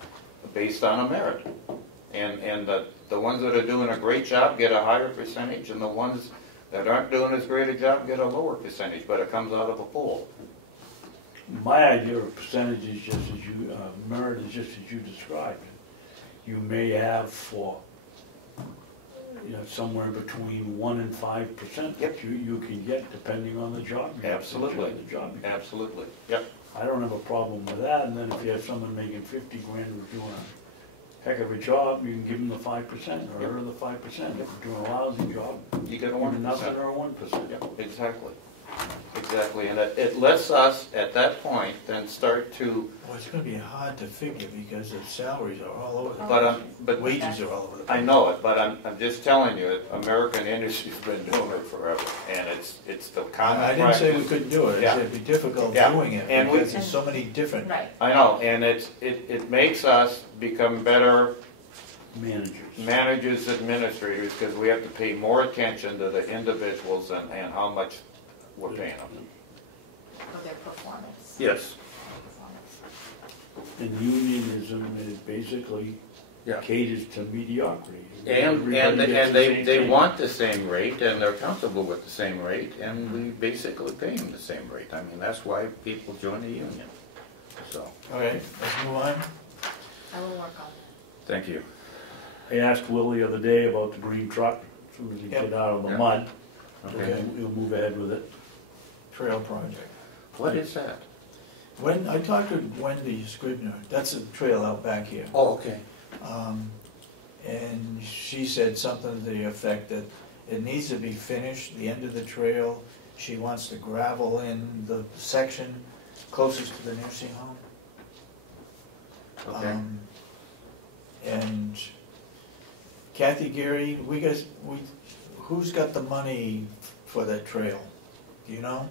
based on a merit. And the ones that are doing a great job get a higher percentage, and the ones that aren't doing as great a job get a lower percentage, but it comes out of a pool. My idea of percentage is just as you, merit is just as you described. You may have for, somewhere between 1% and 5% that you can get depending on the job. Absolutely. The job. Absolutely. Yep. I don't have a problem with that, and then if you have someone making 50 grand who's doing a heck of a job, you can give them the 5% or her the 5%. If you're doing a lousy job, You get a give them 1%. nothing or a 1%. Yep, exactly. Exactly, and it lets us, at that point, then start to, Well, it's gonna be hard to figure because the salaries are all over the but, place. but Wages are all over the place. I know it, but I'm just telling you, American industry's been doing it forever, and it's the common I practice. didn't say we couldn't do it, I Yeah. said it'd be difficult Yeah. doing it And we- because there's so many different. Right. I know, and it makes us become better managers, administrators, because we have to pay more attention to the individuals and how much we're paying them. For their performance. Yes. And unionism is basically Yeah. caters to mediocrity. And Everybody gets the same they thing. want the same rate, and they're comfortable with the same rate, and we basically pay them the same rate. I mean, that's why people join the union. So, Okay, let's move on. I will work on it. thank you. I asked Will the other day about the green truck, as soon as he Yep. get out of the Yeah. mud, Okay. he'll move ahead with it. Trail project. What is that? When, I talked to Wendy Scribner, that's a trail out back here. Oh, okay. And she said something to the effect that it needs to be finished, the end of the trail. She wants to gravel in the section closest to the nursing home. Okay. And Kathy, Gary, who's got the money for that trail? Do you know?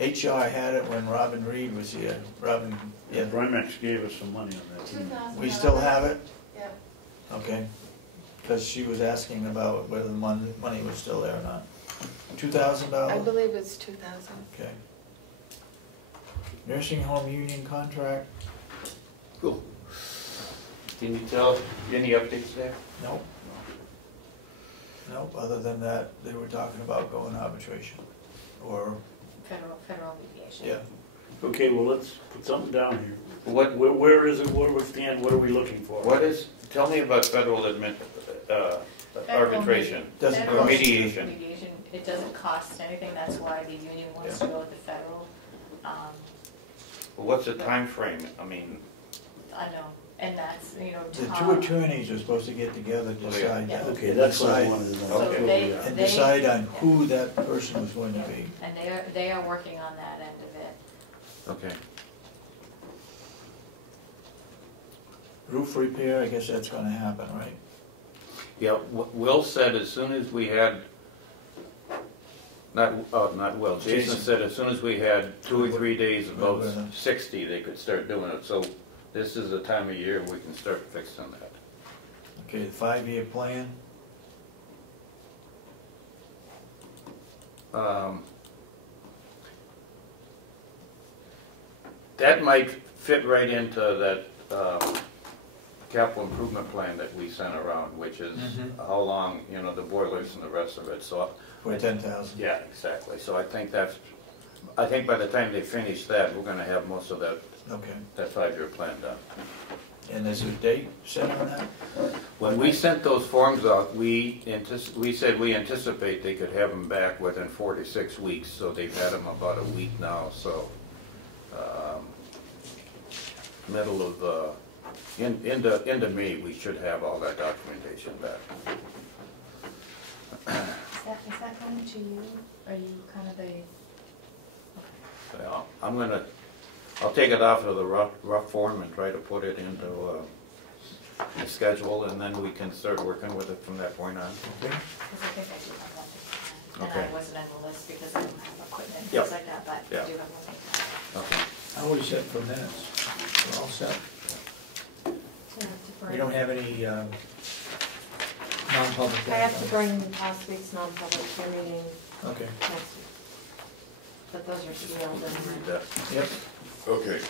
HR had it when Robin Reed was here. Robin, yeah. Primex gave us some money on that. didn't they? We still have it? Yeah. Okay. Because she was asking about whether the money was still there or not. $2,000? believe it's 2,000. Okay. Nursing home union contract? Cool. Can you tell any updates there? Nope. Nope, other than that, they were talking about going arbitration. Or, Federal mediation. yeah. Okay, well, let's put something down here. What Where is it, where do we stand, what are we looking for? tell me about federal arbitration Doesn't or cost- mediation. It doesn't cost anything, that's why the union wants to go with the federal. What's the time frame? I mean, I know, and that's, The Tom. two attorneys are supposed to get together, decide Yeah. that. Okay, that's what I Decide- wanted to know. So That's where they- we are. And they- decide on who that person was going to be. And they are working on that end of it. okay. Roof repair, I guess that's gonna happen, right? Yeah, Will said as soon as we had, not Will, Jason Jason. said as soon as we had 2 or 3 days above Well, 60, they could start doing it. So this is the time of year we can start fixing that. Okay, the 5-year plan, That might fit right into that capital improvement plan that we sent around, which is Mhm. how long, the boilers and the rest of it. So, for 10,000. yeah, exactly. So I think I think by the time they finish that, we're gonna have most of that Okay. 5-year plan done. And there's a date set on that? When we sent those forms out, we said we anticipate they could have them back within 4 to 6 weeks, so they've had them about a week now, so middle of, into May, we should have all that documentation back. Is that coming to you? Are you kind of the? Well, I'll take it off of the rough form and try to put it into a schedule, and then we can start working with it from that point on. Okay. Because I think I do have that. And Okay. I wasn't on the list because I don't have equipment and Yep. things like that, but I Yep. do have one like that. Okay. How are we set for minutes? We're all set. We don't have any non-public. I have to bring last week's non-public to your meeting Okay. next week. But those are emailed in. Read that. Yep. Okay.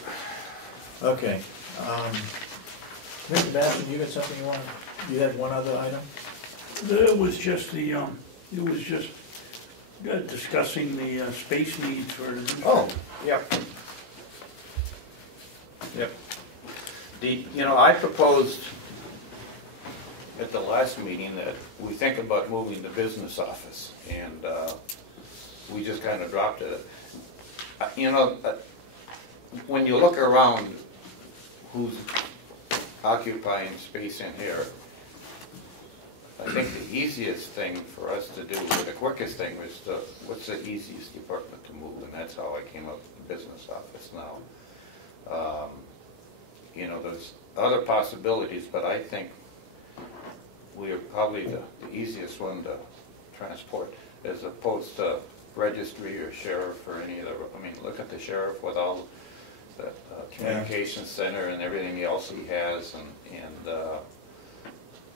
Okay. Mr. Babson, you got something you had one other item? It was just discussing the space needs for the. Oh, yep. Yep. I proposed at the last meeting that we think about moving the business office, and we just kind of dropped it. When you look around who's occupying space in here, I think the easiest thing for us to do, or the quickest thing, was what's the easiest department to move, and that's how I came up with the business office now. There's other possibilities, but I think we are probably the easiest one to transport, as opposed to registry or sheriff or any of the, look at the sheriff with all the communications center and everything else he has,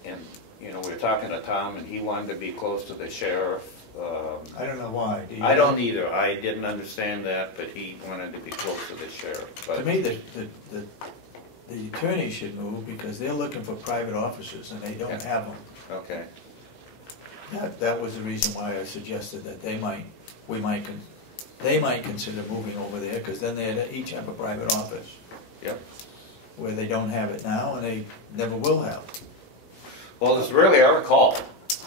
and we were talking to Tom, and he wanted to be close to the sheriff. I don't know why. Do you? I don't either. I didn't understand that, but he wanted to be close to the sheriff. But To me, the attorney should move because they're looking for private offices and they don't Yeah. have them. okay. That was the reason why I suggested that they might consider moving over there, because then they'd each have a private office, Yep. where they don't have it now and they never will have. Well, it's really our call.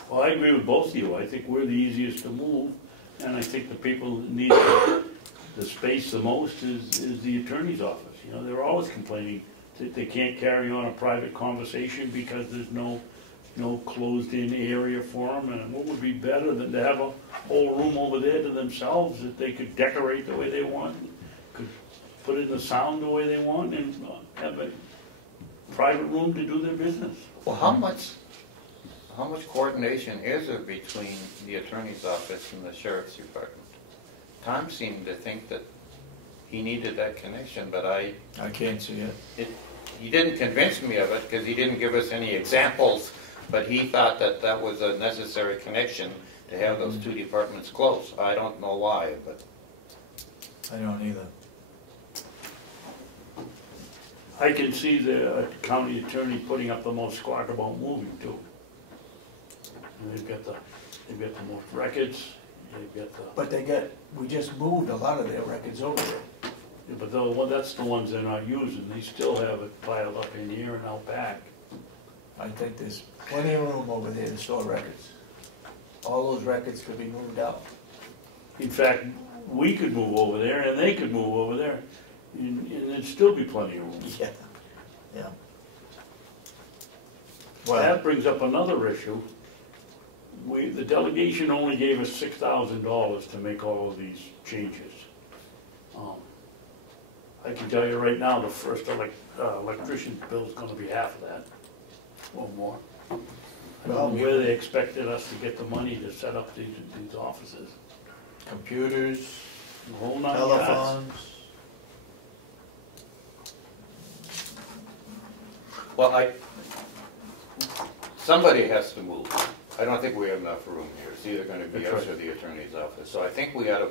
Well, I agree with both of you. I think we're the easiest to move, and I think the people that need the space the most is the attorney's office. They're always complaining that they can't carry on a private conversation because there's no closed-in area for them. And what would be better than to have a whole room over there to themselves that they could decorate the way they want, could put in the sound the way they want, and have a private room to do their business. Well, how much coordination is there between the attorney's office and the sheriff's department? Tom seemed to think that he needed that connection, but I can't see it. he didn't convince me of it because he didn't give us any examples, but he thought that that was a necessary connection to have those two departments close. I don't know why, but I don't either. I can see the county attorney putting up the most squawk about moving too. And they've got the most records, they've got the, But we just moved a lot of their records over there. yeah, but that's the ones they're not using. They still have it piled up in here and out back. I think there's plenty of room over there to store records. All those records could be moved out. In fact, we could move over there and they could move over there, and there'd still be plenty of room. Yeah, yeah. That brings up another issue. The delegation only gave us $6,000 to make all of these changes. I can tell you right now, the first electrician's bill is gonna be half of that, or more. I don't know where they expected us to get the money to set up these offices. Computers, The whole 9 yards. telephones. well, somebody has to move. I don't think we have enough room here. It's either going to be That's us right. or the attorney's office. So I think we ought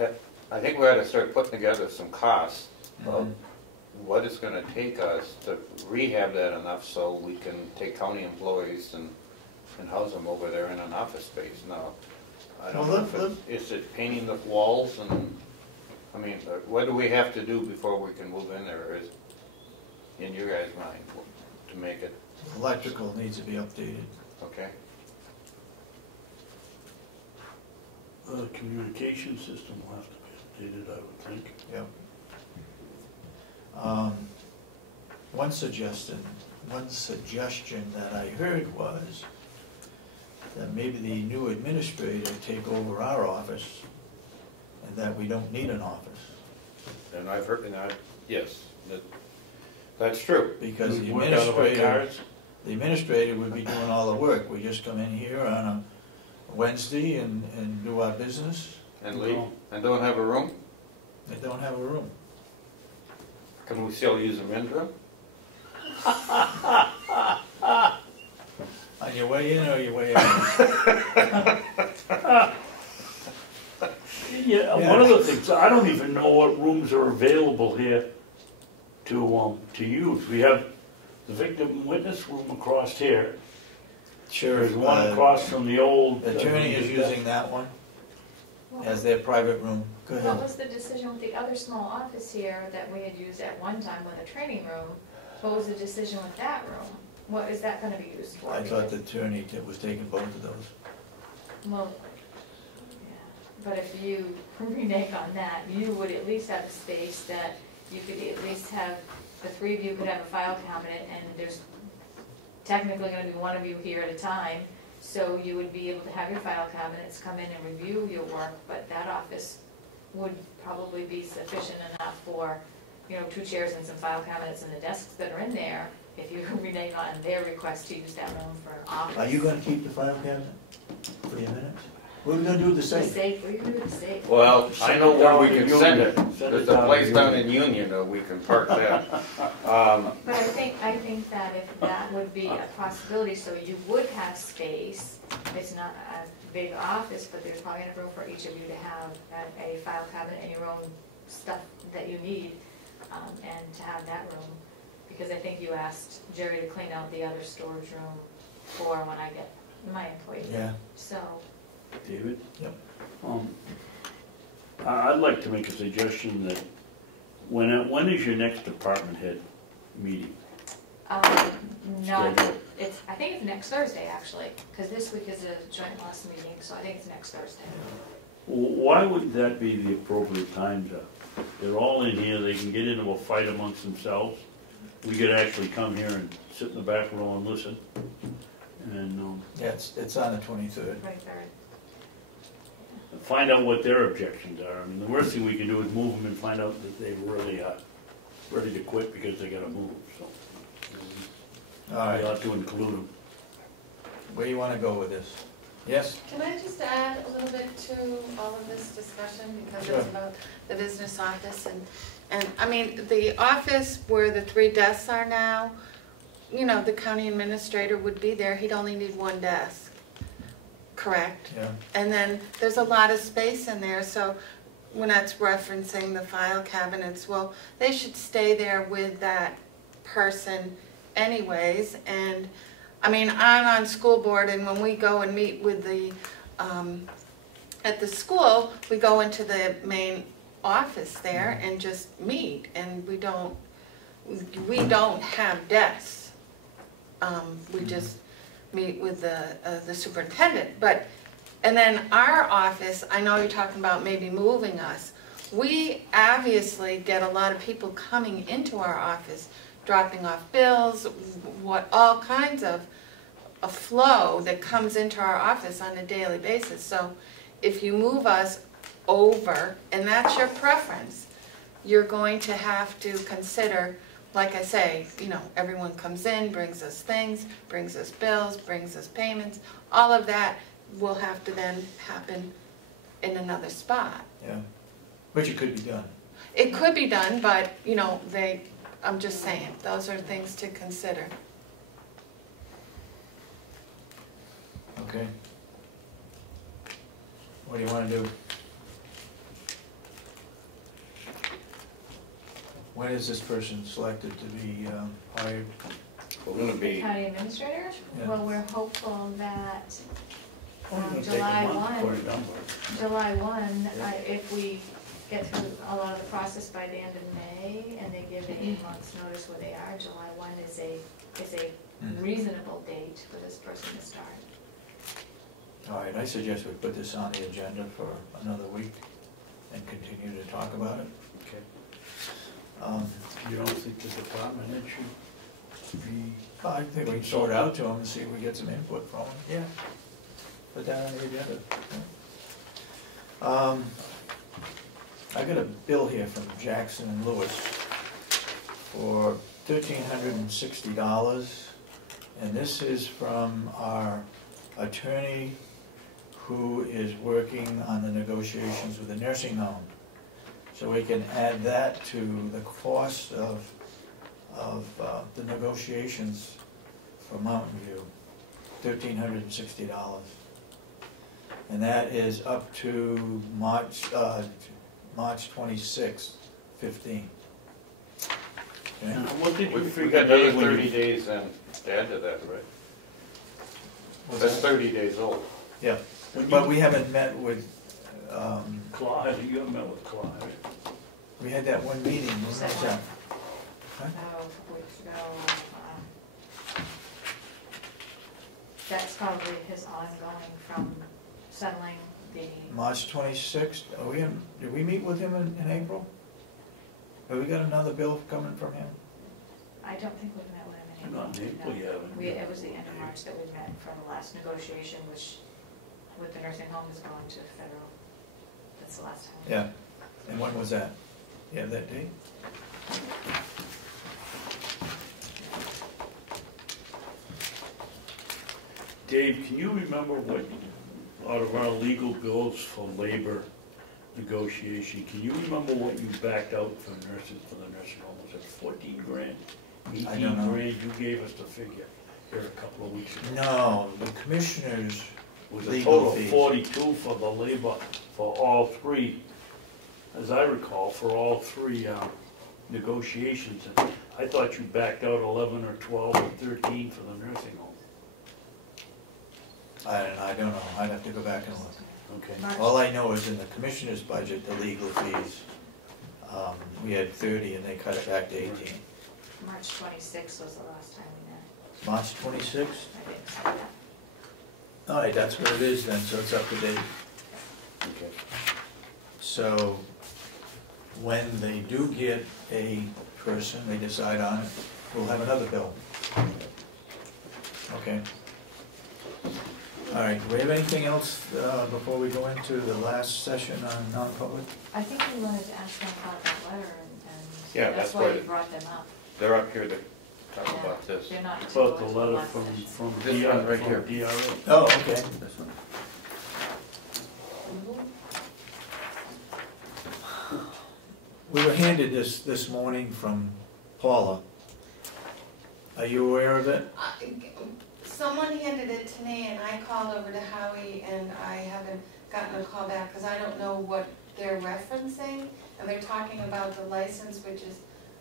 to start putting together some costs of what it's going to take us to rehab that enough so we can take county employees and house them over there in an office space. Now, I don't know if is it painting the walls, and what do we have to do before we can move in there? in your guys' mind to make it, Electrical needs to be updated. okay? The communication system will have to be updated, I would think. Yep. One suggestion that I heard was that maybe the new administrator take over our office and that we don't need an office. And I've heard, yes, that's true. Because the Work out of our cars. administrator would be doing all the work. We just come in here on a Wednesday and do our business. And leave, and don't have a room? They don't have a room. Can we still use them in room? On your way in or your way out? Yeah, one of the things, I don't even know what rooms are available here to use. We have the victim witness room across here. Sure. There's one across from the old. The attorney is using that one as their private room. Go What ahead. was the decision with the other small office here that we had used at one time with a training room? What was the decision with that room? What is that gonna be used for? I thought the attorney was taking both of those. Well, yeah, but if you renege on that, you would at least have a space that you could at least have, the three of you could have a file cabinet, and there's technically gonna be one of you here at a time, so you would be able to have your file cabinets come in and review your work, but that office would probably be sufficient enough for, you know, 2 chairs and some file cabinets and the desks that are in there, if you renege on their request to use that room for office. Are you gonna keep the file cabinet for your minutes? What are we gonna do with the The safe? safe, what are you gonna do with the safe? Well, I know where we can send it. Send it There's a down place to down Union. in Union that we can park there. But I think that if that would be a possibility, so you would have space, it's not a big office, but there's probably enough room for each of you to have a file cabinet and your own stuff that you need, and to have that room. Because I think you asked Jerry to clean out the other storage room for when I get my employee. Yeah. So, David? Yep. I'd like to make a suggestion that when is your next department head meeting? not, Schedule. I think it's next Thursday, actually, because this week is a joint loss meeting, so I think it's next Thursday. Why wouldn't that be the appropriate time to, they're all in here, they can get into a fight amongst themselves. We could actually come here and sit in the back row and listen. And Yeah, it's on the 23rd. 23rd. find out what their objections are. I mean, the worst thing we can do is move them and find out that they really are ready to quit because they gotta move, so. All right, We ought to include them. where do you wanna go with this? Yes? Can I just add a little bit to all of this discussion, because Sure. it's about the business office, and I mean, the office where the 3 desks are now, you know, the county administrator would be there, he'd only need 1 desk, correct? Yeah. And then there's a lot of space in there, so when that's referencing the file cabinets, well, they should stay there with that person anyways. And I mean, I'm on school board, and when we go and meet with the, at the school, we go into the main office there and just meet, and we don't have desks. We just meet with the superintendent, and then our office, I know you're talking about maybe moving us. We obviously get a lot of people coming into our office, dropping off bills, all kinds of a flow that comes into our office on a daily basis. So if you move us over, and that's your preference, you're going to have to consider, like I say, you know, everyone comes in, brings us things, brings us bills, brings us payments, all of that will have to then happen in another spot. Yeah, which it could be done. It could be done, but, you know, I'm just saying, those are things to consider. Okay. What do you wanna do? When is this person selected to be hired? We're gonna The be, county administrator? Yeah. Well, we're hopeful that Only gonna take a July month to 1. put it done by. July 1, if we get through a lot of the process by the end of May, and they give 8 months' notice where they are. July 1 is a reasonable date for this person to start. All right, I suggest we put this on the agenda for another week and continue to talk about it. Okay. You don't think the department head should be? I think we can sort it out to them and see if we get some input from them. Yeah. Put that on the agenda. I got a bill here from Jackson and Lewis for $1,360, and this is from our attorney who is working on the negotiations with the nursing home. So we can add that to the cost of the negotiations for Mountain View, $1,360. And that is up to March 26th, 15. Okay? What did you We figure? got another Dave, when 30 you- days then to add to that, right? Was That's that- 30 days old. Yeah, when but you- we haven't met with, Clyde, you haven't met with Clyde. we had that one meeting, when was that? Oh, a couple weeks ago. That's probably his ongoing from settling the, March 26th, did we meet with him in April? Have we got another bill coming from him? I don't think we've met with him in April. Not in April, No. you haven't. It was the end of March that we met for the last negotiation, which with the nursing home is going to federal. That's the last time. Yeah, and when was that? You have that date? Dave, can you remember what, out of our legal bills for labor negotiation, can you remember what you backed out for nurses for the nursing home? Was it 14 grand? I don't know. 18 grand? You gave us the figure here a couple of weeks ago. No, the commissioners, Was a legal total of fees. 42 for the labor for all three, as I recall, for all three negotiations. And I thought you backed out 11 or 12 or 13 for the nursing home. I don't know, I'd have to go back and look. Okay. March. All I know is in the commissioner's budget, the legal fees, we had 30 and they cut it back to 18. March 26th was the last time we met, March 26th? I think so. All right, that's what it is then, so it's up to date. Okay. So when they do get a person, they decide on it, we'll have another bill. Okay. All right, do we have anything else before we go into the last session on non-public? I think we wanted to ask them about that letter Yeah, and that's that's why why you brought them up. They're up here to talk Yeah. about this. They're not. About the until letter last from session. This DR one right from here. DRA. Oh, okay. This one. We were handed this morning from Paula. Are you aware of it? Someone handed it to me and I called over to Howie and I haven't gotten a call back because I don't know what they're referencing. And they're talking about the license, which is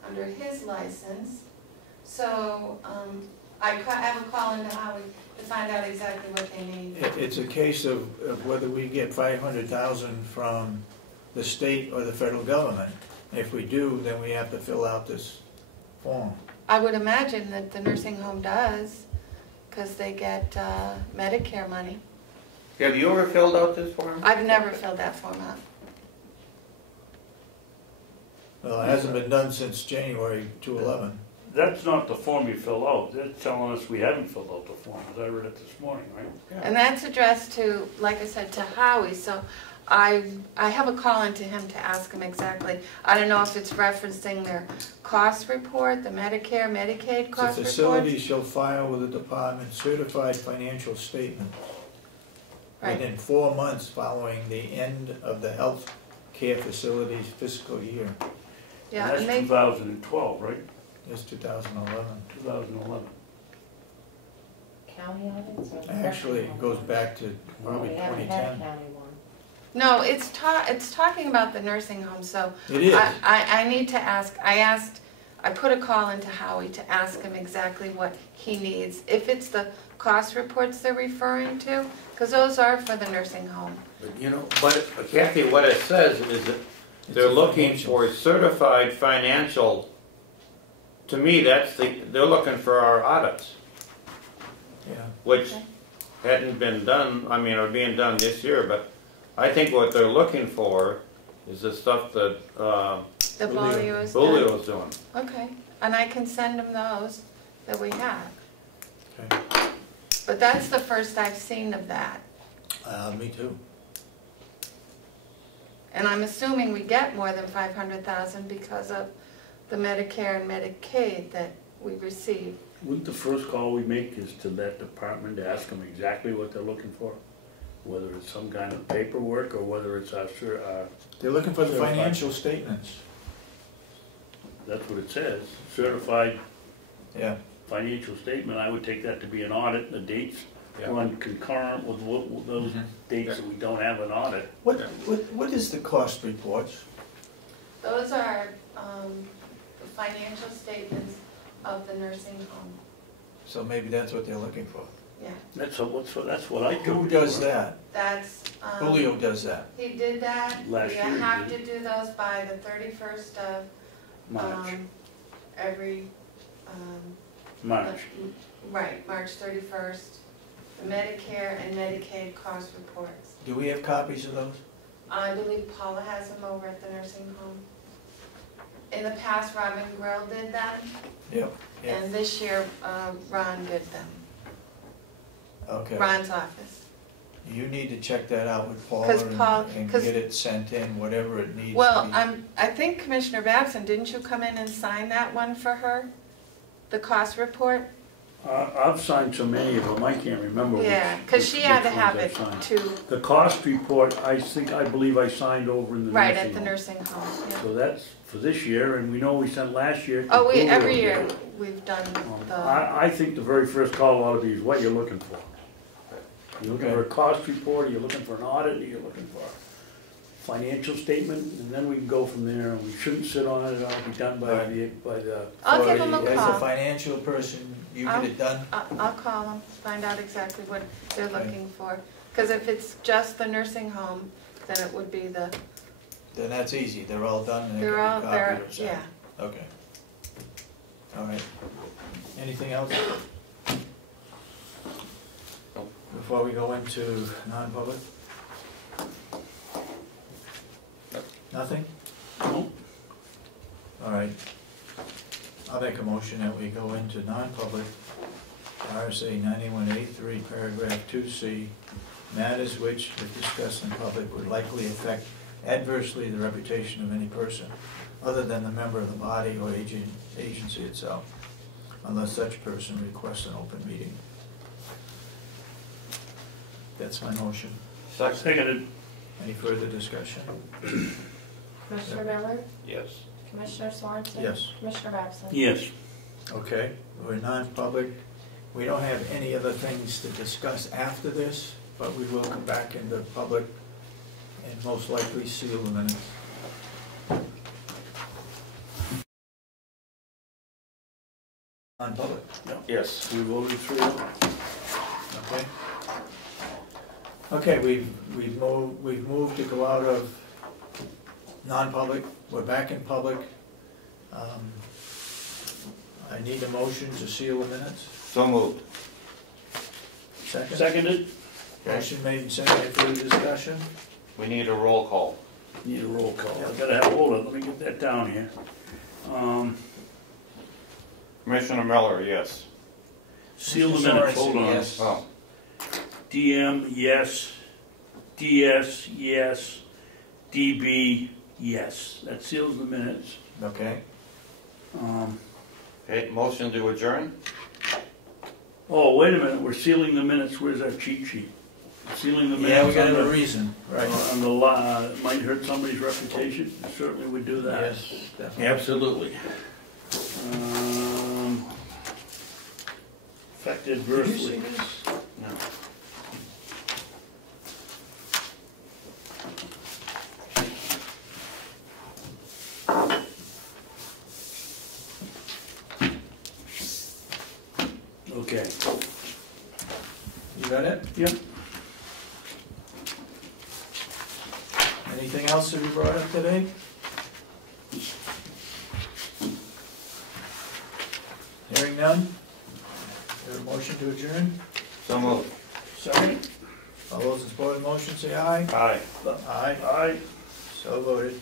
under his license. So I have a call into Howie to find out exactly what they need. It's a case of whether we get 500,000 from the state or the federal government. If we do, then we have to fill out this form. I would imagine that the nursing home does because they get Medicare money. Have you ever filled out this form? I've never filled that form out. Well, it hasn't been done since January 2011. That's not the form you fill out. They're telling us we haven't filled out the form, as I read it this morning, right? And that's addressed to, like I said, to Howie, so I have a call into him to ask him exactly. I don't know if it's referencing their cost report, the Medicare, Medicaid cost The report. facility shall file with the department certified financial statement Right, within 4 months following the end of the health care facility's fiscal year. yeah, And and that's they, 2012, right? It's 2011. 2011. County audits or? Actually, it goes back to probably We haven't had a 2010. county one. no, it's talking about the nursing home, so It is. I need to ask, I put a call into Howie to ask him exactly what he needs. If it's the cost reports they're referring to, because those are for the nursing home. But you know, but Kathy, what it says is that they're looking for certified financial, to me, they're looking for our audits, Yeah, which Okay. hadn't been done, are being done this year, but I think what they're looking for is the stuff that, The Bolio is done. Julio's doing. Okay, and I can send them those that we have. okay. But that's the first I've seen of that. Me too. And I'm assuming we get more than 500,000 because of the Medicare and Medicaid that we receive. Wouldn't the first call we make is to that department to ask them exactly what they're looking for? Whether it's some kind of paperwork or whether it's They're looking for the Certified. financial statements. that's what it says, certified Yeah, financial statement. I would take that to be an audit, the dates Yeah. run concurrent with those dates that we don't have an audit. what is the cost reports? Those are the financial statements of the nursing home. So maybe that's what they're looking for. Yeah, That's what I do. Who does that? that's. Julio does that. He did that. Last We year he have did. to do those by the 31st of March, every, March. right, March 31st. The Medicare and Medicaid cost reports. Do we have copies of those? I believe Paula has them over at the nursing home. In the past, Robin Grill did them, Yep. Yeah. and this year, Ron did them, Okay. Ron's office. You need to check that out with Paula 'Cause Paul- and 'cause- get it sent in, whatever it needs to be. Well, I think Commissioner Babson, didn't you come in and sign that one for her? The cost report? I've signed so many of them, I can't remember which. Yeah, because she had to which have ones it I've signed. too, The cost report, I believe I signed over in the right, nursing at the home. nursing home, yeah. So that's for this year, and we know we sent last year. to Oh, Julio every did. year, we've done the, I think the very first call ought to be is what you're looking for. You're looking for a cost report, or you're looking for an audit, or you're looking for a financial statement, and then we can go from there, and we shouldn't sit on it, it'll be done by the, I'll give them a As a call. financial person, you get it done? I'll call them, find out exactly what they're Okay. looking for. Because if it's just the nursing home, then it would be the, Then that's easy, they're all done and they they're all, can be they're, copied or sent. yeah. Okay. All right. Anything else? Before we go into non-public? Nothing? no, All right. I'll make a motion that we go into non-public, RSA 91A3, paragraph 2C, matters which, if discussed in public, would likely affect adversely the reputation of any person other than the member of the body or agency itself, unless such person requests an open meeting. That's my motion. seconded. Any further discussion? Commissioner Miller, Yes. Commissioner Sorensen? Yes. Commissioner Babson? Yes. Okay, we're non-public. We don't have any other things to discuss after this, but we will come back into public and most likely seal the minutes. Non-public, Yes. We voted through it. okay? Okay, we've moved to go out of non-public, we're back in public. I need a motion to seal the minutes. So moved. Second? Seconded. Motion made and seconded, further discussion? We need a roll call. Need a roll call. I gotta have, hold on, let me get that down here. Commissioner Miller, yes. Seal the Mr. minutes, Sorensen, hold on. yes. Oh, DM, yes. DS, yes. DB, yes. That seals the minutes. Okay, okay, motion to adjourn? Oh, wait a minute, we're sealing the minutes, where's our cheat sheet? Sealing the minutes. yeah, we gotta have a on the- reason, right? On the, might hurt somebody's reputation, certainly would do that. Yes, definitely. Absolutely. Affected Did you see adversely. this? No. Okay. You got it? Yep. Anything else to be brought up today? Hearing none? There a motion to adjourn? So moved. Second? All those in support of the motion say aye. Aye. Aye. Aye. So voted.